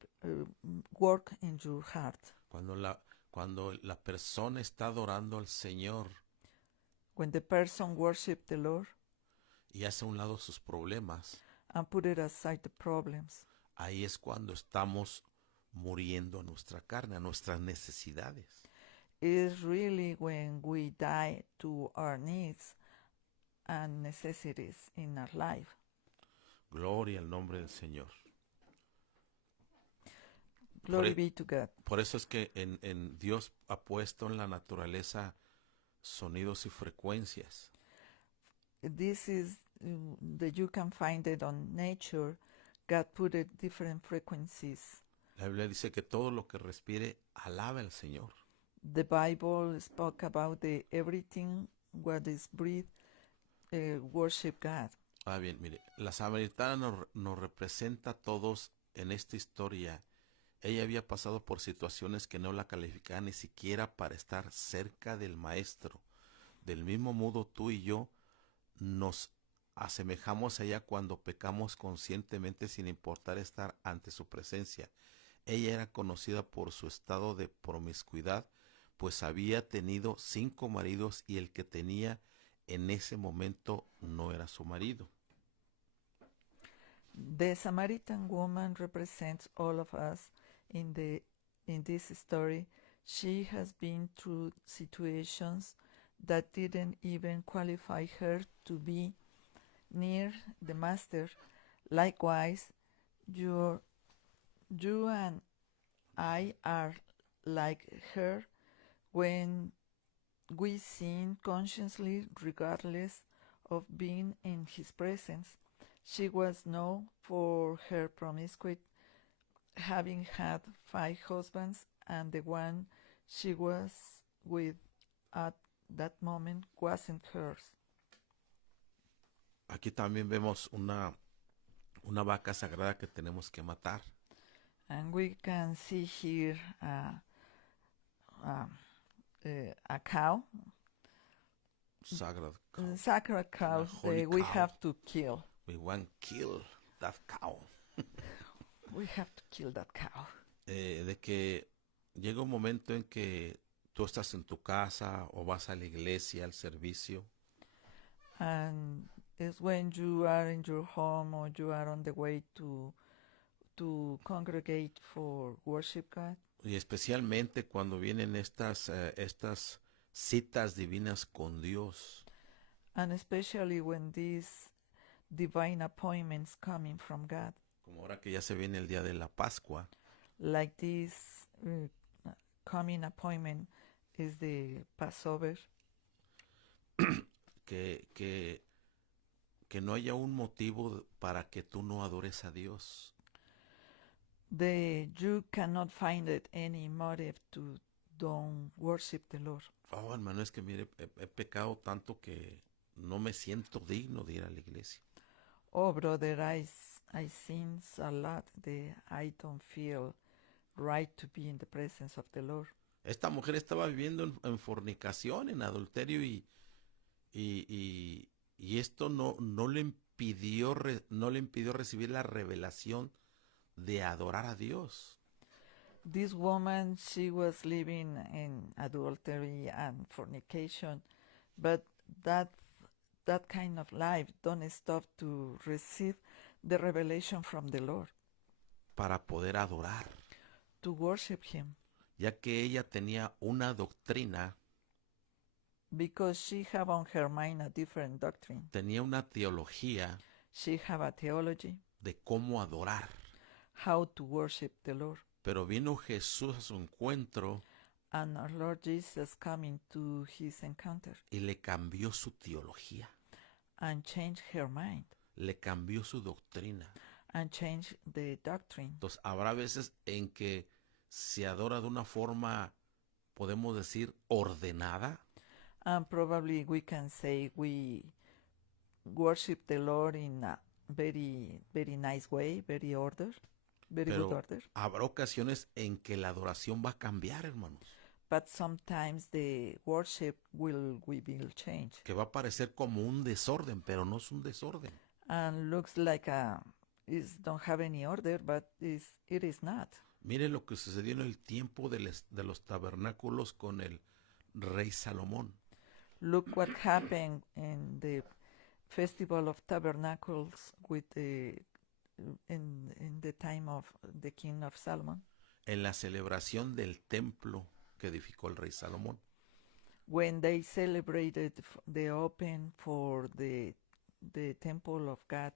work in your heart. Cuando la persona está adorando al Señor When the person worship the Lord y hace a un lado sus problemas, and put it aside the problems, ahí es cuando estamos muriendo a nuestra carne, a nuestras necesidades. is really when we die to our needs and necessities in our life. Gloria al nombre del Señor. Glory be to God. Por eso es que en Dios ha puesto en la naturaleza sonidos y frecuencias. This is that you can find it on nature. God put it different frequencies. La Biblia dice que todo lo que respire alaba al Señor. The Bible spoke about the everything what is breathed worship God. Bien, mire, la samaritana nos representa a todos en esta historia. Ella había pasado por situaciones que no la calificaban ni siquiera para estar cerca del Maestro. Del mismo modo, tú y yo nos asemejamos a ella cuando pecamos conscientemente sin importar estar ante su presencia. Ella era conocida por su estado de promiscuidad, pues había tenido 5 maridos y el que tenía en ese momento no era su marido. The Samaritan woman represents all of us in this story. She has been through situations that didn't even qualify her to be near the Master. Likewise, you and I are like her when we sin consciously regardless of being in his presence. She was known for her having had 5 husbands, and the one she was with at that moment wasn't hers. Aquí también vemos una vaca sagrada que tenemos que matar. And we can see here a cow, Sagrada cow. sacred cow, holy we cow. have to kill. We want kill that cow. We have to kill that cow. De que llega un momento en que tú estás en tu casa o vas a la iglesia, al servicio, And it's when you are in your home or you are on the way to congregate for worship God. y especialmente cuando vienen estas citas divinas con Dios. And especially when these divine appointments coming from God, Como ahora que ya se viene el día de la Pascua, like this coming appointment is the Passover, que no haya un motivo para que tú no adores a Dios. you cannot find it any motive to don't worship the Lord. Oh, hermano, es que mire, he pecado tanto que no me siento digno de ir a la iglesia. Oh, brother, I sin a lot. I don't feel right to be in the presence of the Lord. Esta mujer estaba viviendo en fornicación, en adulterio y esto no le impidió recibir la revelación de adorar a Dios. This woman, she was living in adultery and fornication, but that kind of life don't stop to receive the revelation from the Lord, Para poder adorar, to worship Him, ya que ella tenía una doctrina, because she have on her mind a different doctrine. tenía una teología She have a theology, de cómo adorar. how to worship the Lord. Pero vino Jesús a su encuentro And our Lord Jesus coming to His encounter y le cambió su teología, and changed her mind le cambió su doctrina. and changed the doctrine. Entonces, habrá veces en que se adora de una forma, podemos decir, ordenada, And probably we can say we worship the Lord in a very, very nice way, very good pero order. habrá ocasiones en que la adoración va a cambiar, hermanos, But sometimes the worship will change que va a parecer como un desorden, pero no es un desorden. and looks like don't have any order, but it is not. Mire lo que sucedió en el tiempo de los tabernáculos con el rey Salomón. Look what happened in the Festival of Tabernacles with in the time of the King of Solomon, En la celebración del templo que edificó el rey Salomón. when they celebrated the open for the temple of God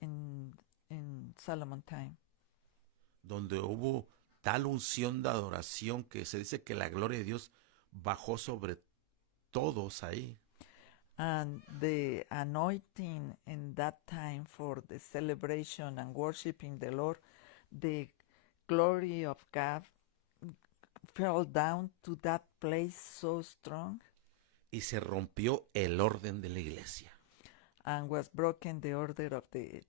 in Solomon time, Donde hubo tal unción de adoración que se dice que la gloria de Dios bajó sobre todos ahí. and the anointing in that time for the celebration and worshiping the Lord, the glory of God fell down to that place so strong, Y se rompió el orden de la iglesia. and was broken the order of the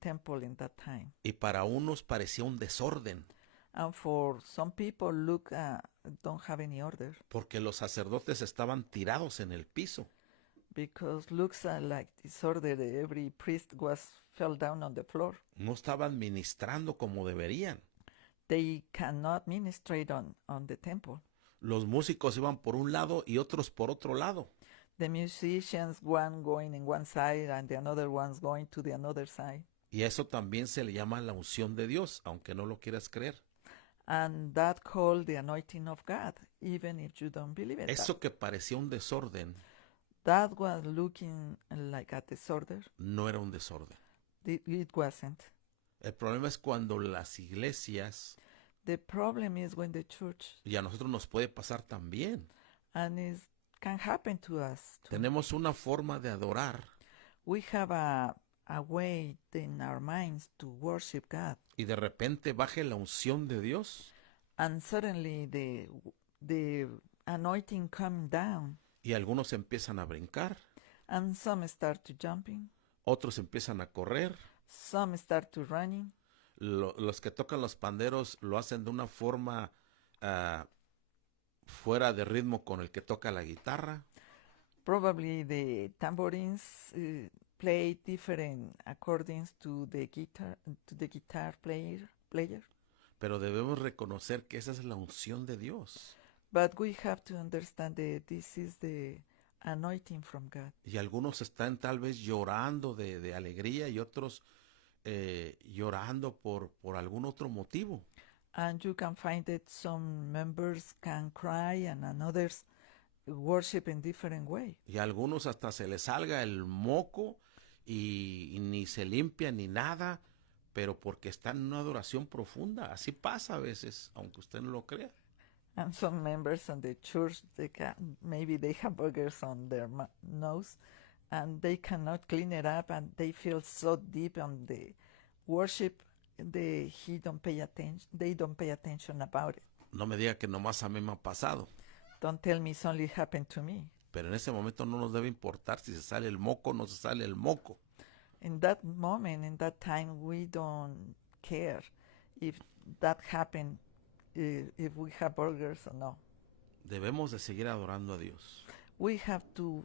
temple in that time. Y para unos parecía un desorden, And for some people, look, don't have any order, porque los sacerdotes estaban tirados en el piso. because looks like disorder. Every priest fell down on the floor. No estaban ministrando como deberían. They cannot ministrate on the temple. Los músicos iban por un lado y otros por otro lado. The musicians, one going in one side and the another one's going to the another side. Y eso también se le llama la unción de Dios, aunque no lo quieras creer. And that called the anointing of God, even if you don't believe it. Eso que parecía un desorden, That was looking like a disorder. no era un desorden. It wasn't. El problema es cuando las iglesias, The problem is when the church, y a nosotros nos puede pasar también, and it can happen to us too. tenemos una forma de adorar We have a in our minds to worship God. y de repente baje la unción de Dios And suddenly the anointing come down, y algunos empiezan a brincar, and some start to jumping, otros empiezan a correr. some start to running. Los que tocan los panderos lo hacen de una forma ah, fuera de ritmo con el que toca la guitarra. Probably the tambourines play different accordings to the guitar player. Pero debemos reconocer que esa es la unción de Dios. But we have to understand that this is the anointing from God. Y algunos están tal vez llorando de alegría y otros llorando por algún otro motivo. And you can find that some members can cry and others worship in different way. Y a algunos hasta se les salga el moco y ni se limpia ni nada, pero porque están en una adoración profunda. Así pasa a veces, aunque usted no lo crea. And some members in the church, maybe they have boogers on their nose, and they cannot clean it up, and they feel so deep on the worship, they don't pay attention about it. No me diga que nomás a mí me ha pasado. Don't tell me it's only happened to me. Pero en ese momento no nos debe importar si se sale el moco o no se sale el moco. In that moment, in that time, we don't care if that happened, if we have burgers or no. Debemos de seguir adorando a Dios. We have to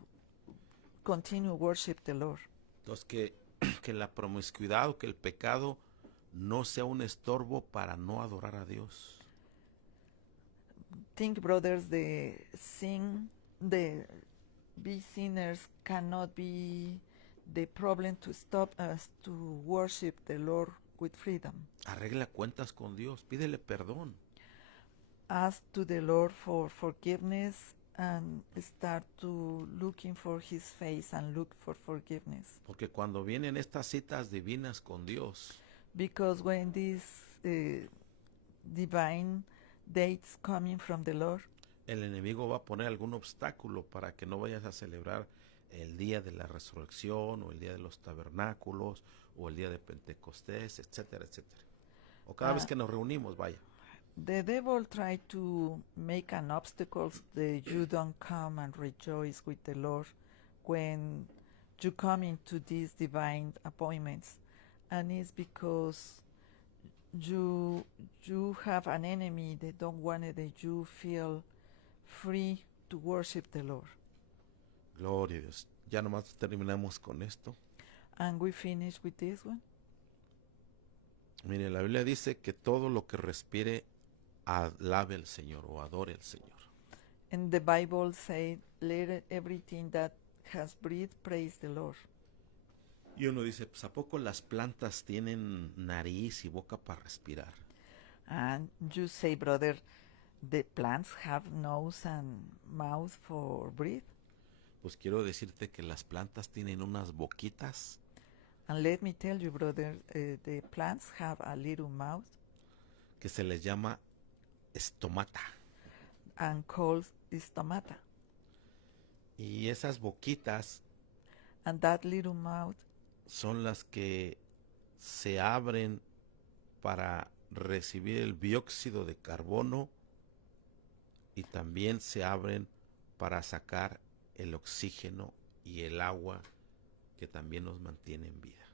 continue worship the Lord. Entonces que la promiscuidad o que el pecado no sea un estorbo para no adorar a Dios. Think, brothers, the be sinners cannot be the problem to stop us to worship the Lord with freedom. Arregla cuentas con Dios, pídele perdón. Ask to the Lord for forgiveness and start to looking for His face and look for forgiveness. Porque cuando vienen estas citas divinas con Dios, Because when these divine dates coming from the Lord, el enemigo va a poner algún obstáculo para que no vayas a celebrar el día de la resurrección o el día de los tabernáculos o el día de Pentecostés, etcétera, etcétera. O cada vez que nos reunimos, vaya. the devil tried to make an obstacle that you don't come and rejoice with the Lord when you come into these divine appointments, and it's because you have an enemy that don't want it, that you feel free to worship the Lord. Gloria a Dios. Ya nomás terminamos con esto. And we finish with this one. Mire, la Biblia dice que todo lo que respire alabe al Señor o adore al Señor. And the Bible said, let everything that has breathed praise the Lord. Y uno dice, pues ¿a poco las plantas tienen nariz y boca para respirar? And you say, brother, the plants have nose and mouth for breathe. Pues quiero decirte que las plantas tienen unas boquitas And let me tell you, brother, the plants have a little mouth que se les llama estomata. and called stomata. Y esas boquitas And that little mouth son las que se abren para recibir el dióxido de carbono y también se abren para sacar el oxígeno y el agua que también nos mantiene en vida.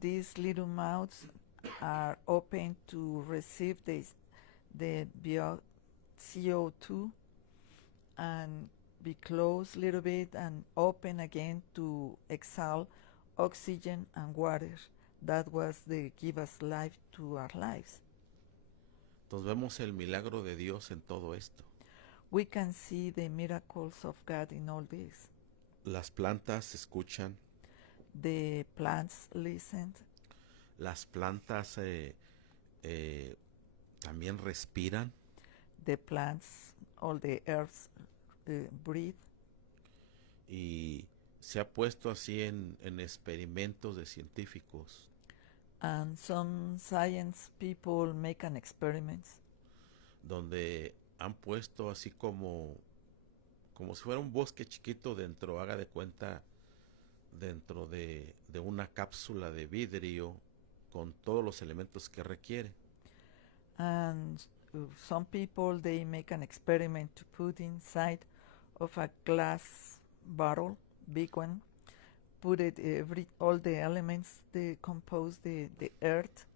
these little mouths are open to receive the CO2 and be closed a little bit and open again to exhale oxygen and water. That was the give us life to our lives. Entonces vemos el milagro de Dios en todo esto. We can see the miracles of God in all this. Las plantas escuchan, The plants listened. las plantas también respiran The plants, all the herbs breathe. y se ha puesto así en experimentos de científicos And some science people make an experiment donde han puesto así como si fuera un bosque chiquito dentro, haga de cuenta, dentro de una cápsula de vidrio con todos los elementos que requiere. And some people, they make an experiment to put inside of a glass bottle, big one, put it all the elements that compose the earth,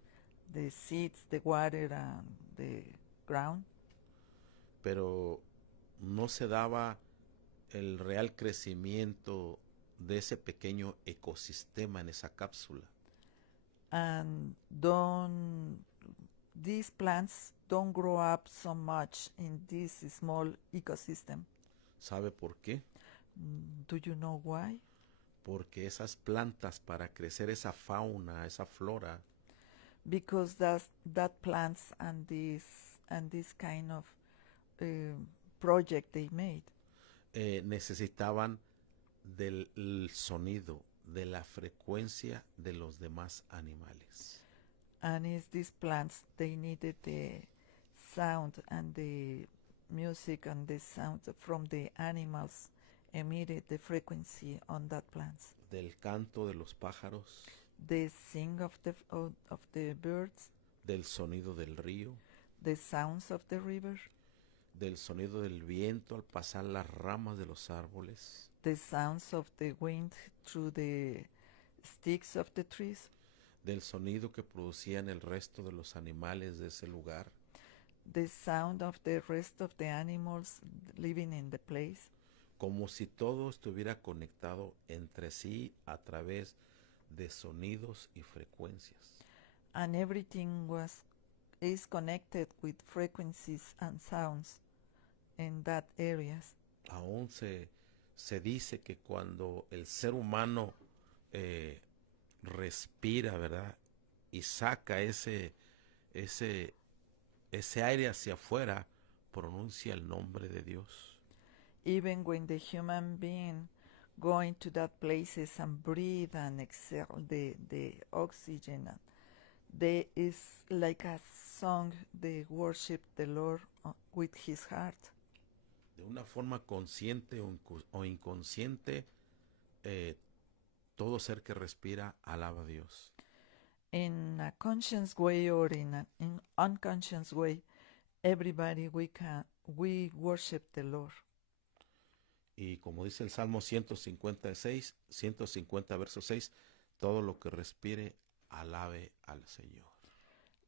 the seeds, the water, and the ground, Pero no se daba el real crecimiento de ese pequeño ecosistema en esa cápsula. and these plants don't grow up so much in this small ecosystem. ¿Sabe por qué? Do you know why? Porque esas plantas, para crecer esa fauna, esa flora, Because that plants and this kind of project they made, necesitaban del sonido, de la frecuencia de los demás animales. and it's these plants, they needed the sound and the music and the sound from the animals emitted the frequency on that plants. Del canto de los pájaros, The sing of the birds, del sonido del río, the sounds of the river, del sonido del viento al pasar las ramas de los árboles, the sounds of the wind through the sticks of the trees, del sonido que producían el resto de los animales de ese lugar, the sound of the rest of the animals living in the place, como si todo estuviera conectado entre sí a través de sonidos y frecuencias. and everything is connected with frequencies and sounds in that areas. Aún se dice que cuando el ser humano respira, ¿verdad? Y saca ese aire hacia afuera, pronuncia el nombre de Dios. Even when the human being go into that places and breathe and exhale the oxygen, and there is like a song, they worship the Lord with his heart. De una forma consciente o inconsciente, todo ser que respira alaba a Dios. In a conscious way or in an unconscious way, everybody we worship the Lord. Y como dice el Salmo 150 verso 6, todo lo que respire alabe al Señor.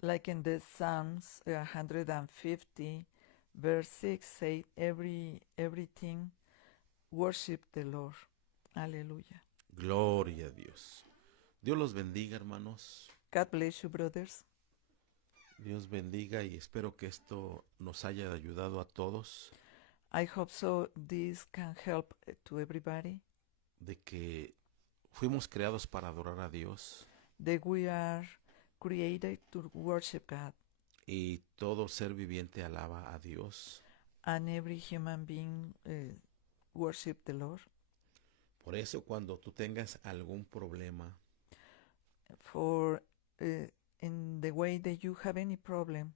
Like in the Psalms 150 verse 6 say, everything worship the Lord. Hallelujah. Gloria a Dios. Dios los bendiga, hermanos. God bless you, brothers. Dios bendiga y espero que esto nos haya ayudado a todos, I hope so this can help to everybody, de que fuimos creados para adorar a Dios that we are created to worship God, y todo ser viviente alaba a Dios. and every human being worship the Lord. Por eso cuando tú tengas algún problema, For in the way that you have any problem,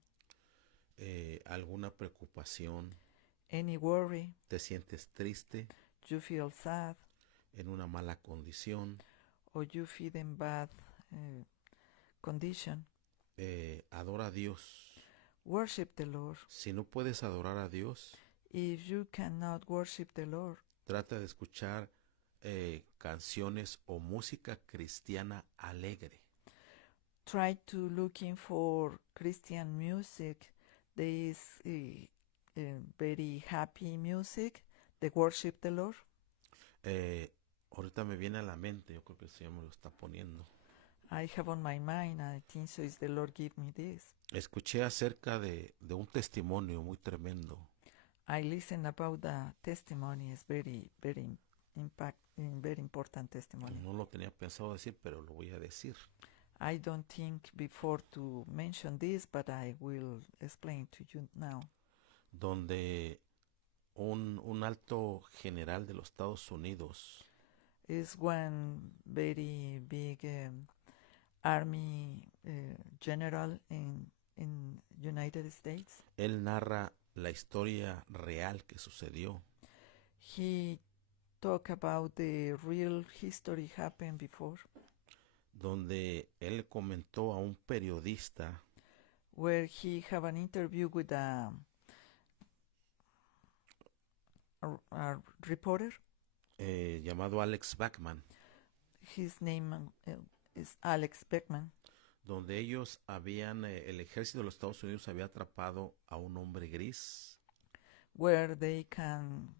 alguna preocupación, any worry, te sientes triste, you feel sad, en una mala condición, or you feel in bad condition, adora a Dios. worship the Lord. Si no puedes adorar a Dios, If you cannot worship the Lord, trata de escuchar canciones o música cristiana alegre. try to looking for Christian music. There is very happy music. They worship the Lord. Ahorita me viene a la mente, yo creo que el Señor me lo está poniendo. I have on my mind, I think so is the Lord give me this. Escuché acerca de un testimonio muy tremendo. I listen about the testimony. It's very very important testimony. No lo tenía pensado decir, pero lo voy a decir. I don't think before to mention this, but I will explain to you now. Donde un alto general de los Estados Unidos Is one very big army general in United States. él narra la historia real que sucedió. He talk about the real history happened before, donde él comentó a un periodista where he have an interview with a reporter. Llamado Alex Bachman, His name is Alex Beckman, donde ellos el ejército de los Estados Unidos había atrapado a un hombre gris where they can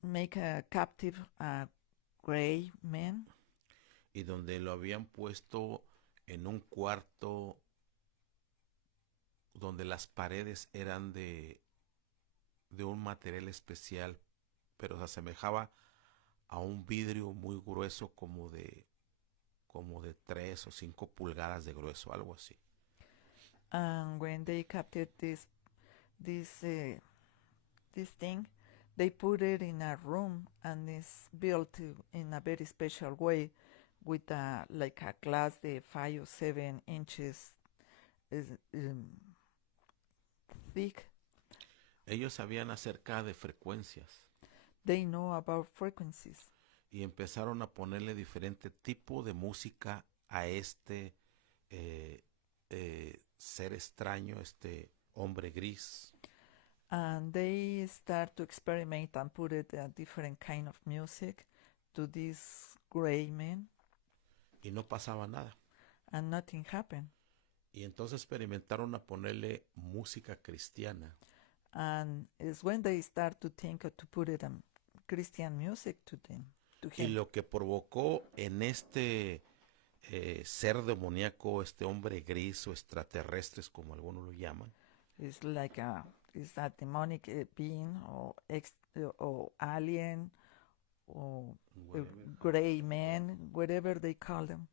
make a captive a gray man, y donde lo habían puesto en un cuarto donde las paredes eran de un material especial, pero se asemejaba a un vidrio muy grueso como de 3 o 5 pulgadas de grueso, algo así. and when they captured this thing, they put it in a room and it's built in a very special way with like a glass de 5 or 7 inches thick. Ellos sabían acerca de frecuencias They know about frequencies, y empezaron a ponerle diferente tipo de música a este ser extraño, este hombre gris. and they start to experiment and put it a different kind of music to this gray man, Y no pasaba nada. and nothing happened. Y entonces experimentaron a ponerle música cristiana. And it's when they start to think to put it Christian music to them, to Y him. lo que provocó en este ser demoníaco, este hombre gris o extraterrestres, como algunos lo llaman, It's like it's a demonic being or alien or gray man, whatever they call them.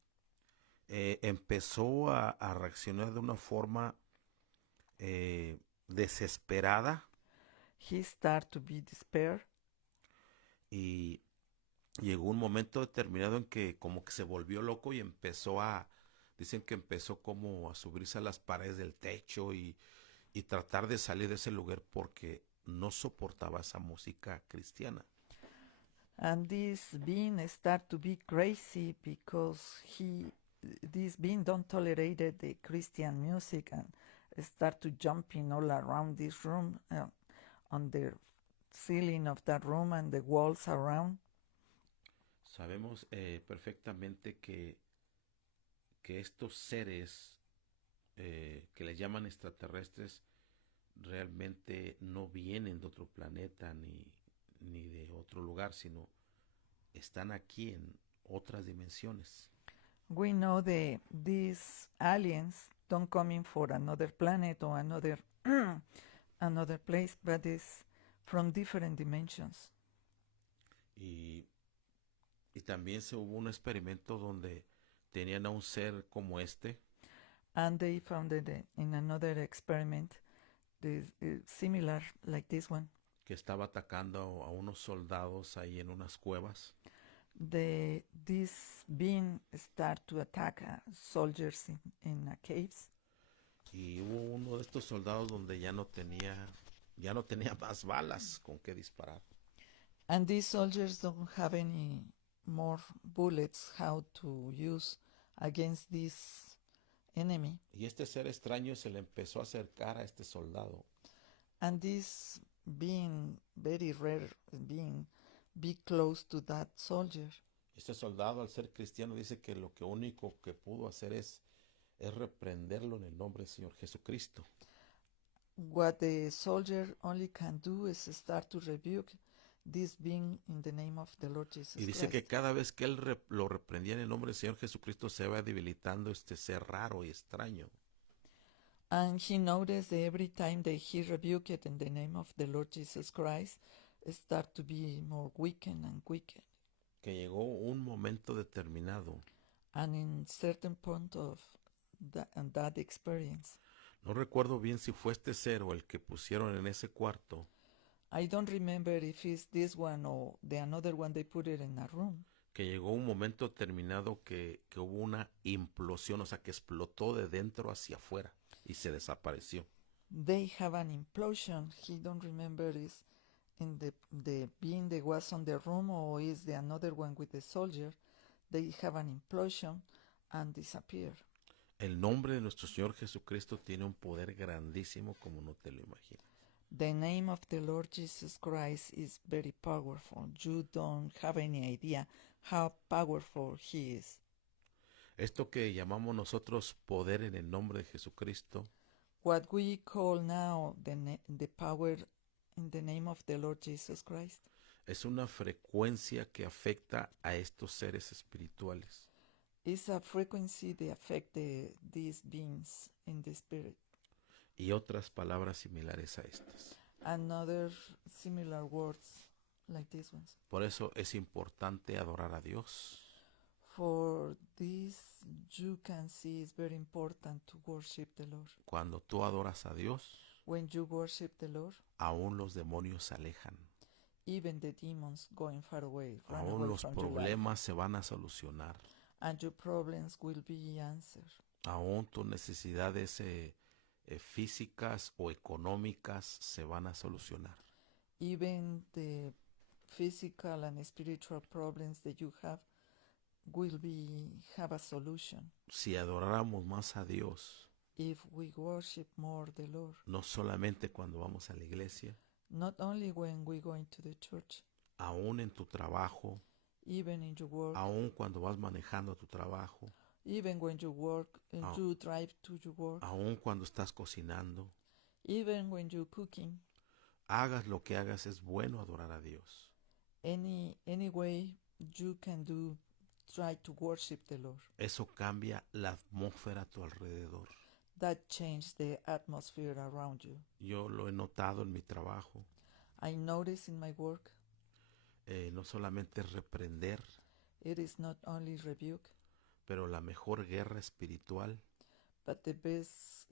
empezó a reaccionar de una forma desesperada He start to be despair, y llegó un momento determinado en que como que se volvió loco y dicen que empezó como a subirse a las paredes del techo y tratar de salir de ese lugar porque no soportaba esa música cristiana. and this being start to be crazy because this being don't tolerate the Christian music and start to jumping all around this room, on the ceiling of that room and the walls around. Sabemos perfectamente que estos seres que les llaman extraterrestres realmente no vienen de otro planeta ni de otro lugar, sino están aquí en otras dimensiones. We know these aliens don't come in for another planet or another another place, but it's from different dimensions. Y también hubo un experimento donde tenían a un ser como este, And they found that in another experiment, similar like this one, que estaba atacando a unos soldados ahí en unas cuevas. this being start to attack soldiers in caves. Y hubo uno de estos soldados donde ya no tenía más balas con qué disparar. And these soldiers don't have any more bullets how to use against this enemy. Y este ser extraño se le empezó a acercar a este soldado. And this being very rare being be close to that soldier. Este soldado, al ser cristiano, dice que lo único que pudo hacer es reprenderlo en el nombre del Señor Jesucristo. What the soldier only can do is start to rebuke this being in the name of the Lord Jesus Y dice Christ. que cada vez que él lo reprendía en el nombre del Señor Jesucristo se va debilitando este ser raro y extraño. And he noticed that every time that he rebuked it in the name of the Lord Jesus Christ, it start to be more weakened and weakened. Que llegó un momento determinado. And in certain point of that experience, No recuerdo bien si fue este ser o el que pusieron en ese cuarto, I don't remember if it's this one or the another one they put it in a room. que llegó un momento determinado que hubo una implosión, o sea, que explotó de dentro hacia afuera y se desapareció. They have an implosion. He don't remember is in the being that was on the room, or is the another one with the soldier, they have an implosion and disappear. El nombre de nuestro Señor Jesucristo tiene un poder grandísimo como no te lo imaginas. The name of the Lord Jesus Christ is very powerful. You don't have any idea how powerful he is. Esto que llamamos nosotros poder en el nombre de Jesucristo What we call now the power in the name of the Lord Jesus Christ es una frecuencia que afecta a estos seres espirituales. is a frequency that affect these beings in the spirit. Y otras palabras similares a estas. And other similar words like these ones. Por eso es importante adorar a Dios. For this, you can see it's very important to worship the Lord. Cuando tú adoras a Dios, When you worship the Lord, aún los demonios se alejan. even the demons going far away, run Aún away los from your life, problemas se van a solucionar. and your problems will be answered. Aún tus necesidades físicas o económicas se van a solucionar. Even the physical and spiritual problems that you have will have a solution Si adoráramos más a Dios, if we worship more the Lord. no solamente cuando vamos a la iglesia, Not only when we go into the church, aún en tu trabajo, even in your work, aún cuando vas manejando tu trabajo, even when you work and Ah. you drive to your work, aún cuando estás cocinando, even when you're cooking, hagas lo que hagas, es bueno adorar a Dios. any way you can do, try to worship the Lord. Eso cambia la atmósfera a tu alrededor. That changes the atmosphere around you. Yo lo he notado en mi trabajo. I notice in my work, No solamente reprender, it is not only rebuke, pero la mejor guerra espiritual but the best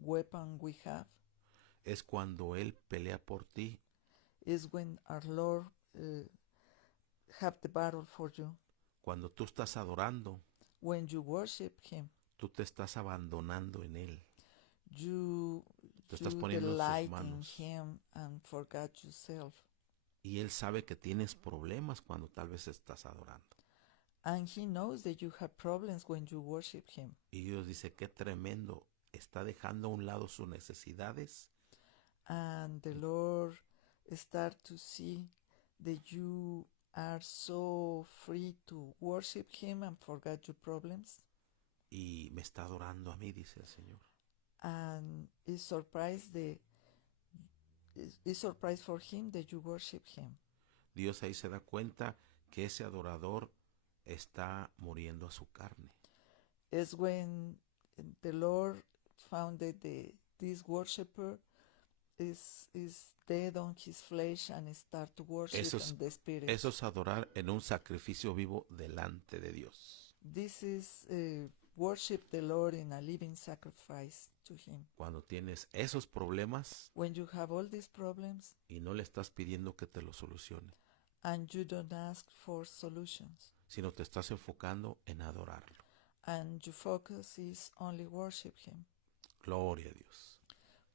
weapon we have es cuando Él pelea por ti is when our Lord have the battle for you. Cuando tú estás adorando, When you worship Him, tú te estás abandonando en Él. you Te estás you poniendo en sus delight in manos. Him and forget yourself. Y Él sabe que tienes problemas cuando tal vez estás adorando. And He knows that you have problems when you worship Him. Y Dios dice, qué tremendo. Está dejando a un lado sus necesidades And the Lord start to see that you are so free to worship Him and forget your problems. y me está adorando a mí, dice el Señor. And it's surprise for Him that you worship Him. Dios ahí se da cuenta que ese adorador está muriendo a su carne. It's when the Lord found that this worshiper is dead on his flesh and start to worship in the spirit. Eso es adorar en un sacrificio vivo delante de Dios. This is worship the Lord in a living sacrifice to Him. Cuando tienes esos problemas When you have all these problems y no le estás pidiendo que te los solucione, and you don't ask for solutions, sino te estás enfocando en adorarlo. and your focus is only worship Him. Gloria a Dios.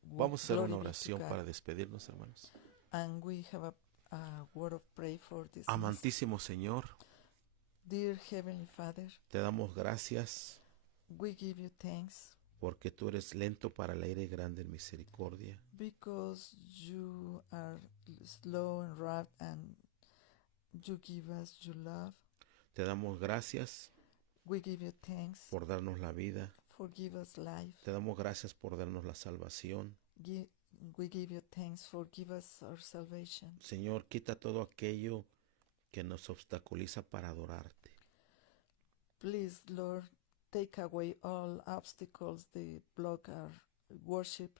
Vamos a hacer Glory una be to oración God. para despedirnos, hermanos. And we have a word of prayer for this. Amantísimo Señor, Dear Heavenly Father, te damos gracias we give you thanks porque tú eres lento para la ira y grande en misericordia. because you are slow and wrath and you give us your love. Te damos gracias We give you thanks por darnos la vida. for give us life. Te damos gracias por darnos la salvación. We give you thanks for give us our salvation. Señor, quita todo aquello que nos obstaculiza para adorarte. Please, Lord, take away all obstacles that block our worship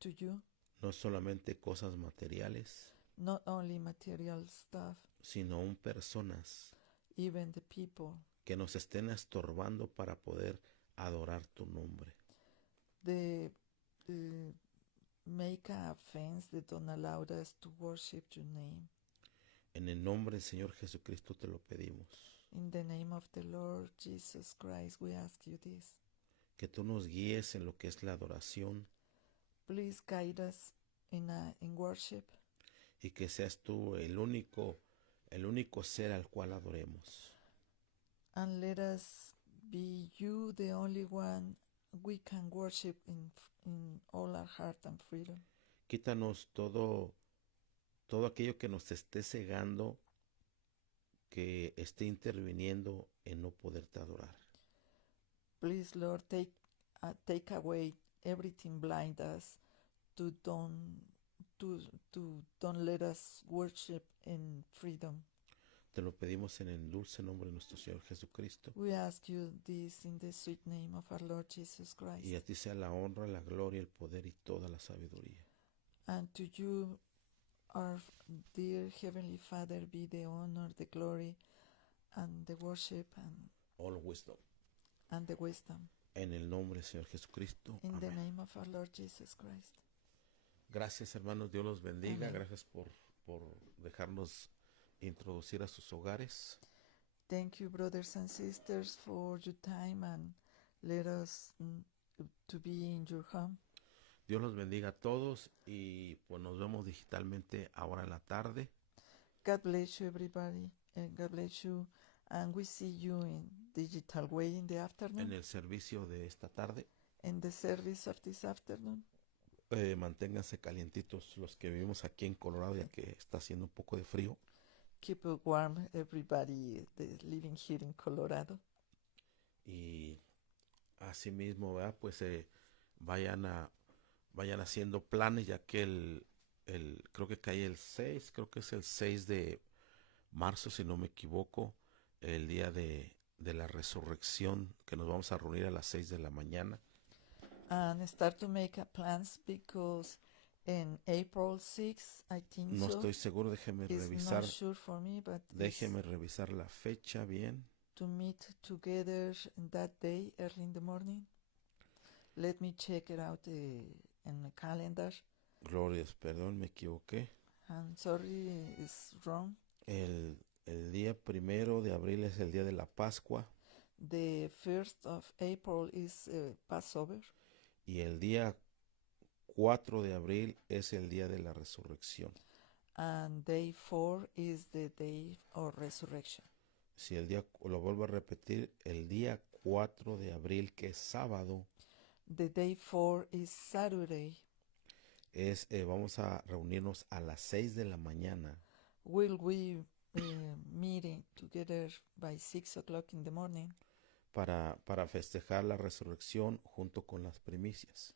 to you. No solamente cosas materiales, Not only material stuff, sino aún personas even the people que nos estén estorbando para poder adorar tu nombre. they make a offense that don't allow us to worship your name. En el nombre del Señor Jesucristo te lo pedimos. In the name of the Lord Jesus Christ, we ask you this. Que tú nos guíes en lo que es la adoración Please guide us in worship y que seas tú el único ser al cual adoremos. And let us be you, the only one we can worship in all our heart and freedom. Quítanos todo aquello que nos esté cegando, que esté interviniendo en no poderte adorar. Please, Lord, take away everything blind us to don't let us worship in freedom. Te lo pedimos en el dulce nombre de nuestro Señor Jesucristo. We ask you this in the sweet name of our Lord Jesus Christ. Y a ti sea la honra, la gloria, el poder y toda la sabiduría. And to you, our dear Heavenly Father, be the honor, the glory, and the worship, All wisdom. and the wisdom. En el nombre del Señor Jesucristo. In the Amén. name of our Lord Jesus Christ. Gracias, hermanos. Dios los bendiga. Amén. Gracias por dejarnos introducir a sus hogares. Thank you, brothers and sisters, for your time and let us to be in your home. Dios los bendiga a todos y pues nos vemos digitalmente ahora en la tarde. God bless you, everybody, and God bless you. And we see you in digital way in the afternoon, En el servicio de esta tarde. in the service of this afternoon. Manténganse calientitos los que vivimos aquí en Colorado, ya que está haciendo un poco de frío. Keep it warm, everybody living here in Colorado. Y asimismo, ¿verdad? Pues vayan haciendo planes, ya que creo que cae el 6, creo que es el 6 de marzo, si no me equivoco, el día de la resurrección, que nos vamos a reunir a las 6 de la mañana. And start to make plans because in April 6, I think No so. estoy seguro, déjeme It's revisar, not sure for me, but déjeme it's revisar la fecha bien. to meet together that day early in the morning. Let me check it out in my calendar. Glorias, perdón, me equivoqué. I'm sorry, it's wrong. El día 1 de abril es el día de la Pascua The 1st of April is Passover, y el día 4 de abril es el día de la resurrección. and day 4 is the day of resurrection. Si lo vuelvo a repetir, el día 4 de abril, que es sábado, The day 4 is Saturday. vamos a reunirnos a las 6 de la mañana Will we meeting together by 6 o'clock in the morning para festejar la resurrección junto con las primicias.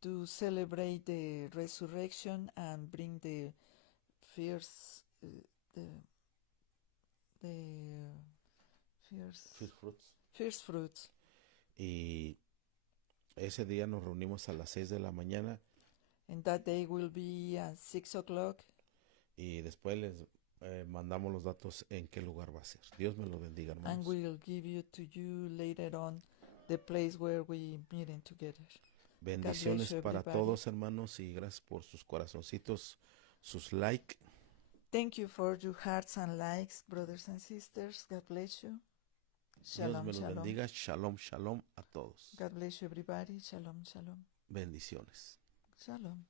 to celebrate the resurrection and bring the first first fruits. Y ese día nos reunimos a las 6 de la mañana And that day will be at 6 o'clock. y después les mandamos los datos en qué lugar va a ser. Dios me lo bendiga, And hermanos. we'll give you to you later on the place where we meeting together. Bendiciones you, para everybody. todos, hermanos, y gracias por sus corazoncitos, sus like. Thank you for your hearts and likes, brothers and sisters. God bless you. Dios Shalom, me los shalom. bendiga. Shalom, shalom a todos. God bless you, everybody. Shalom, shalom. Bendiciones. Shalom.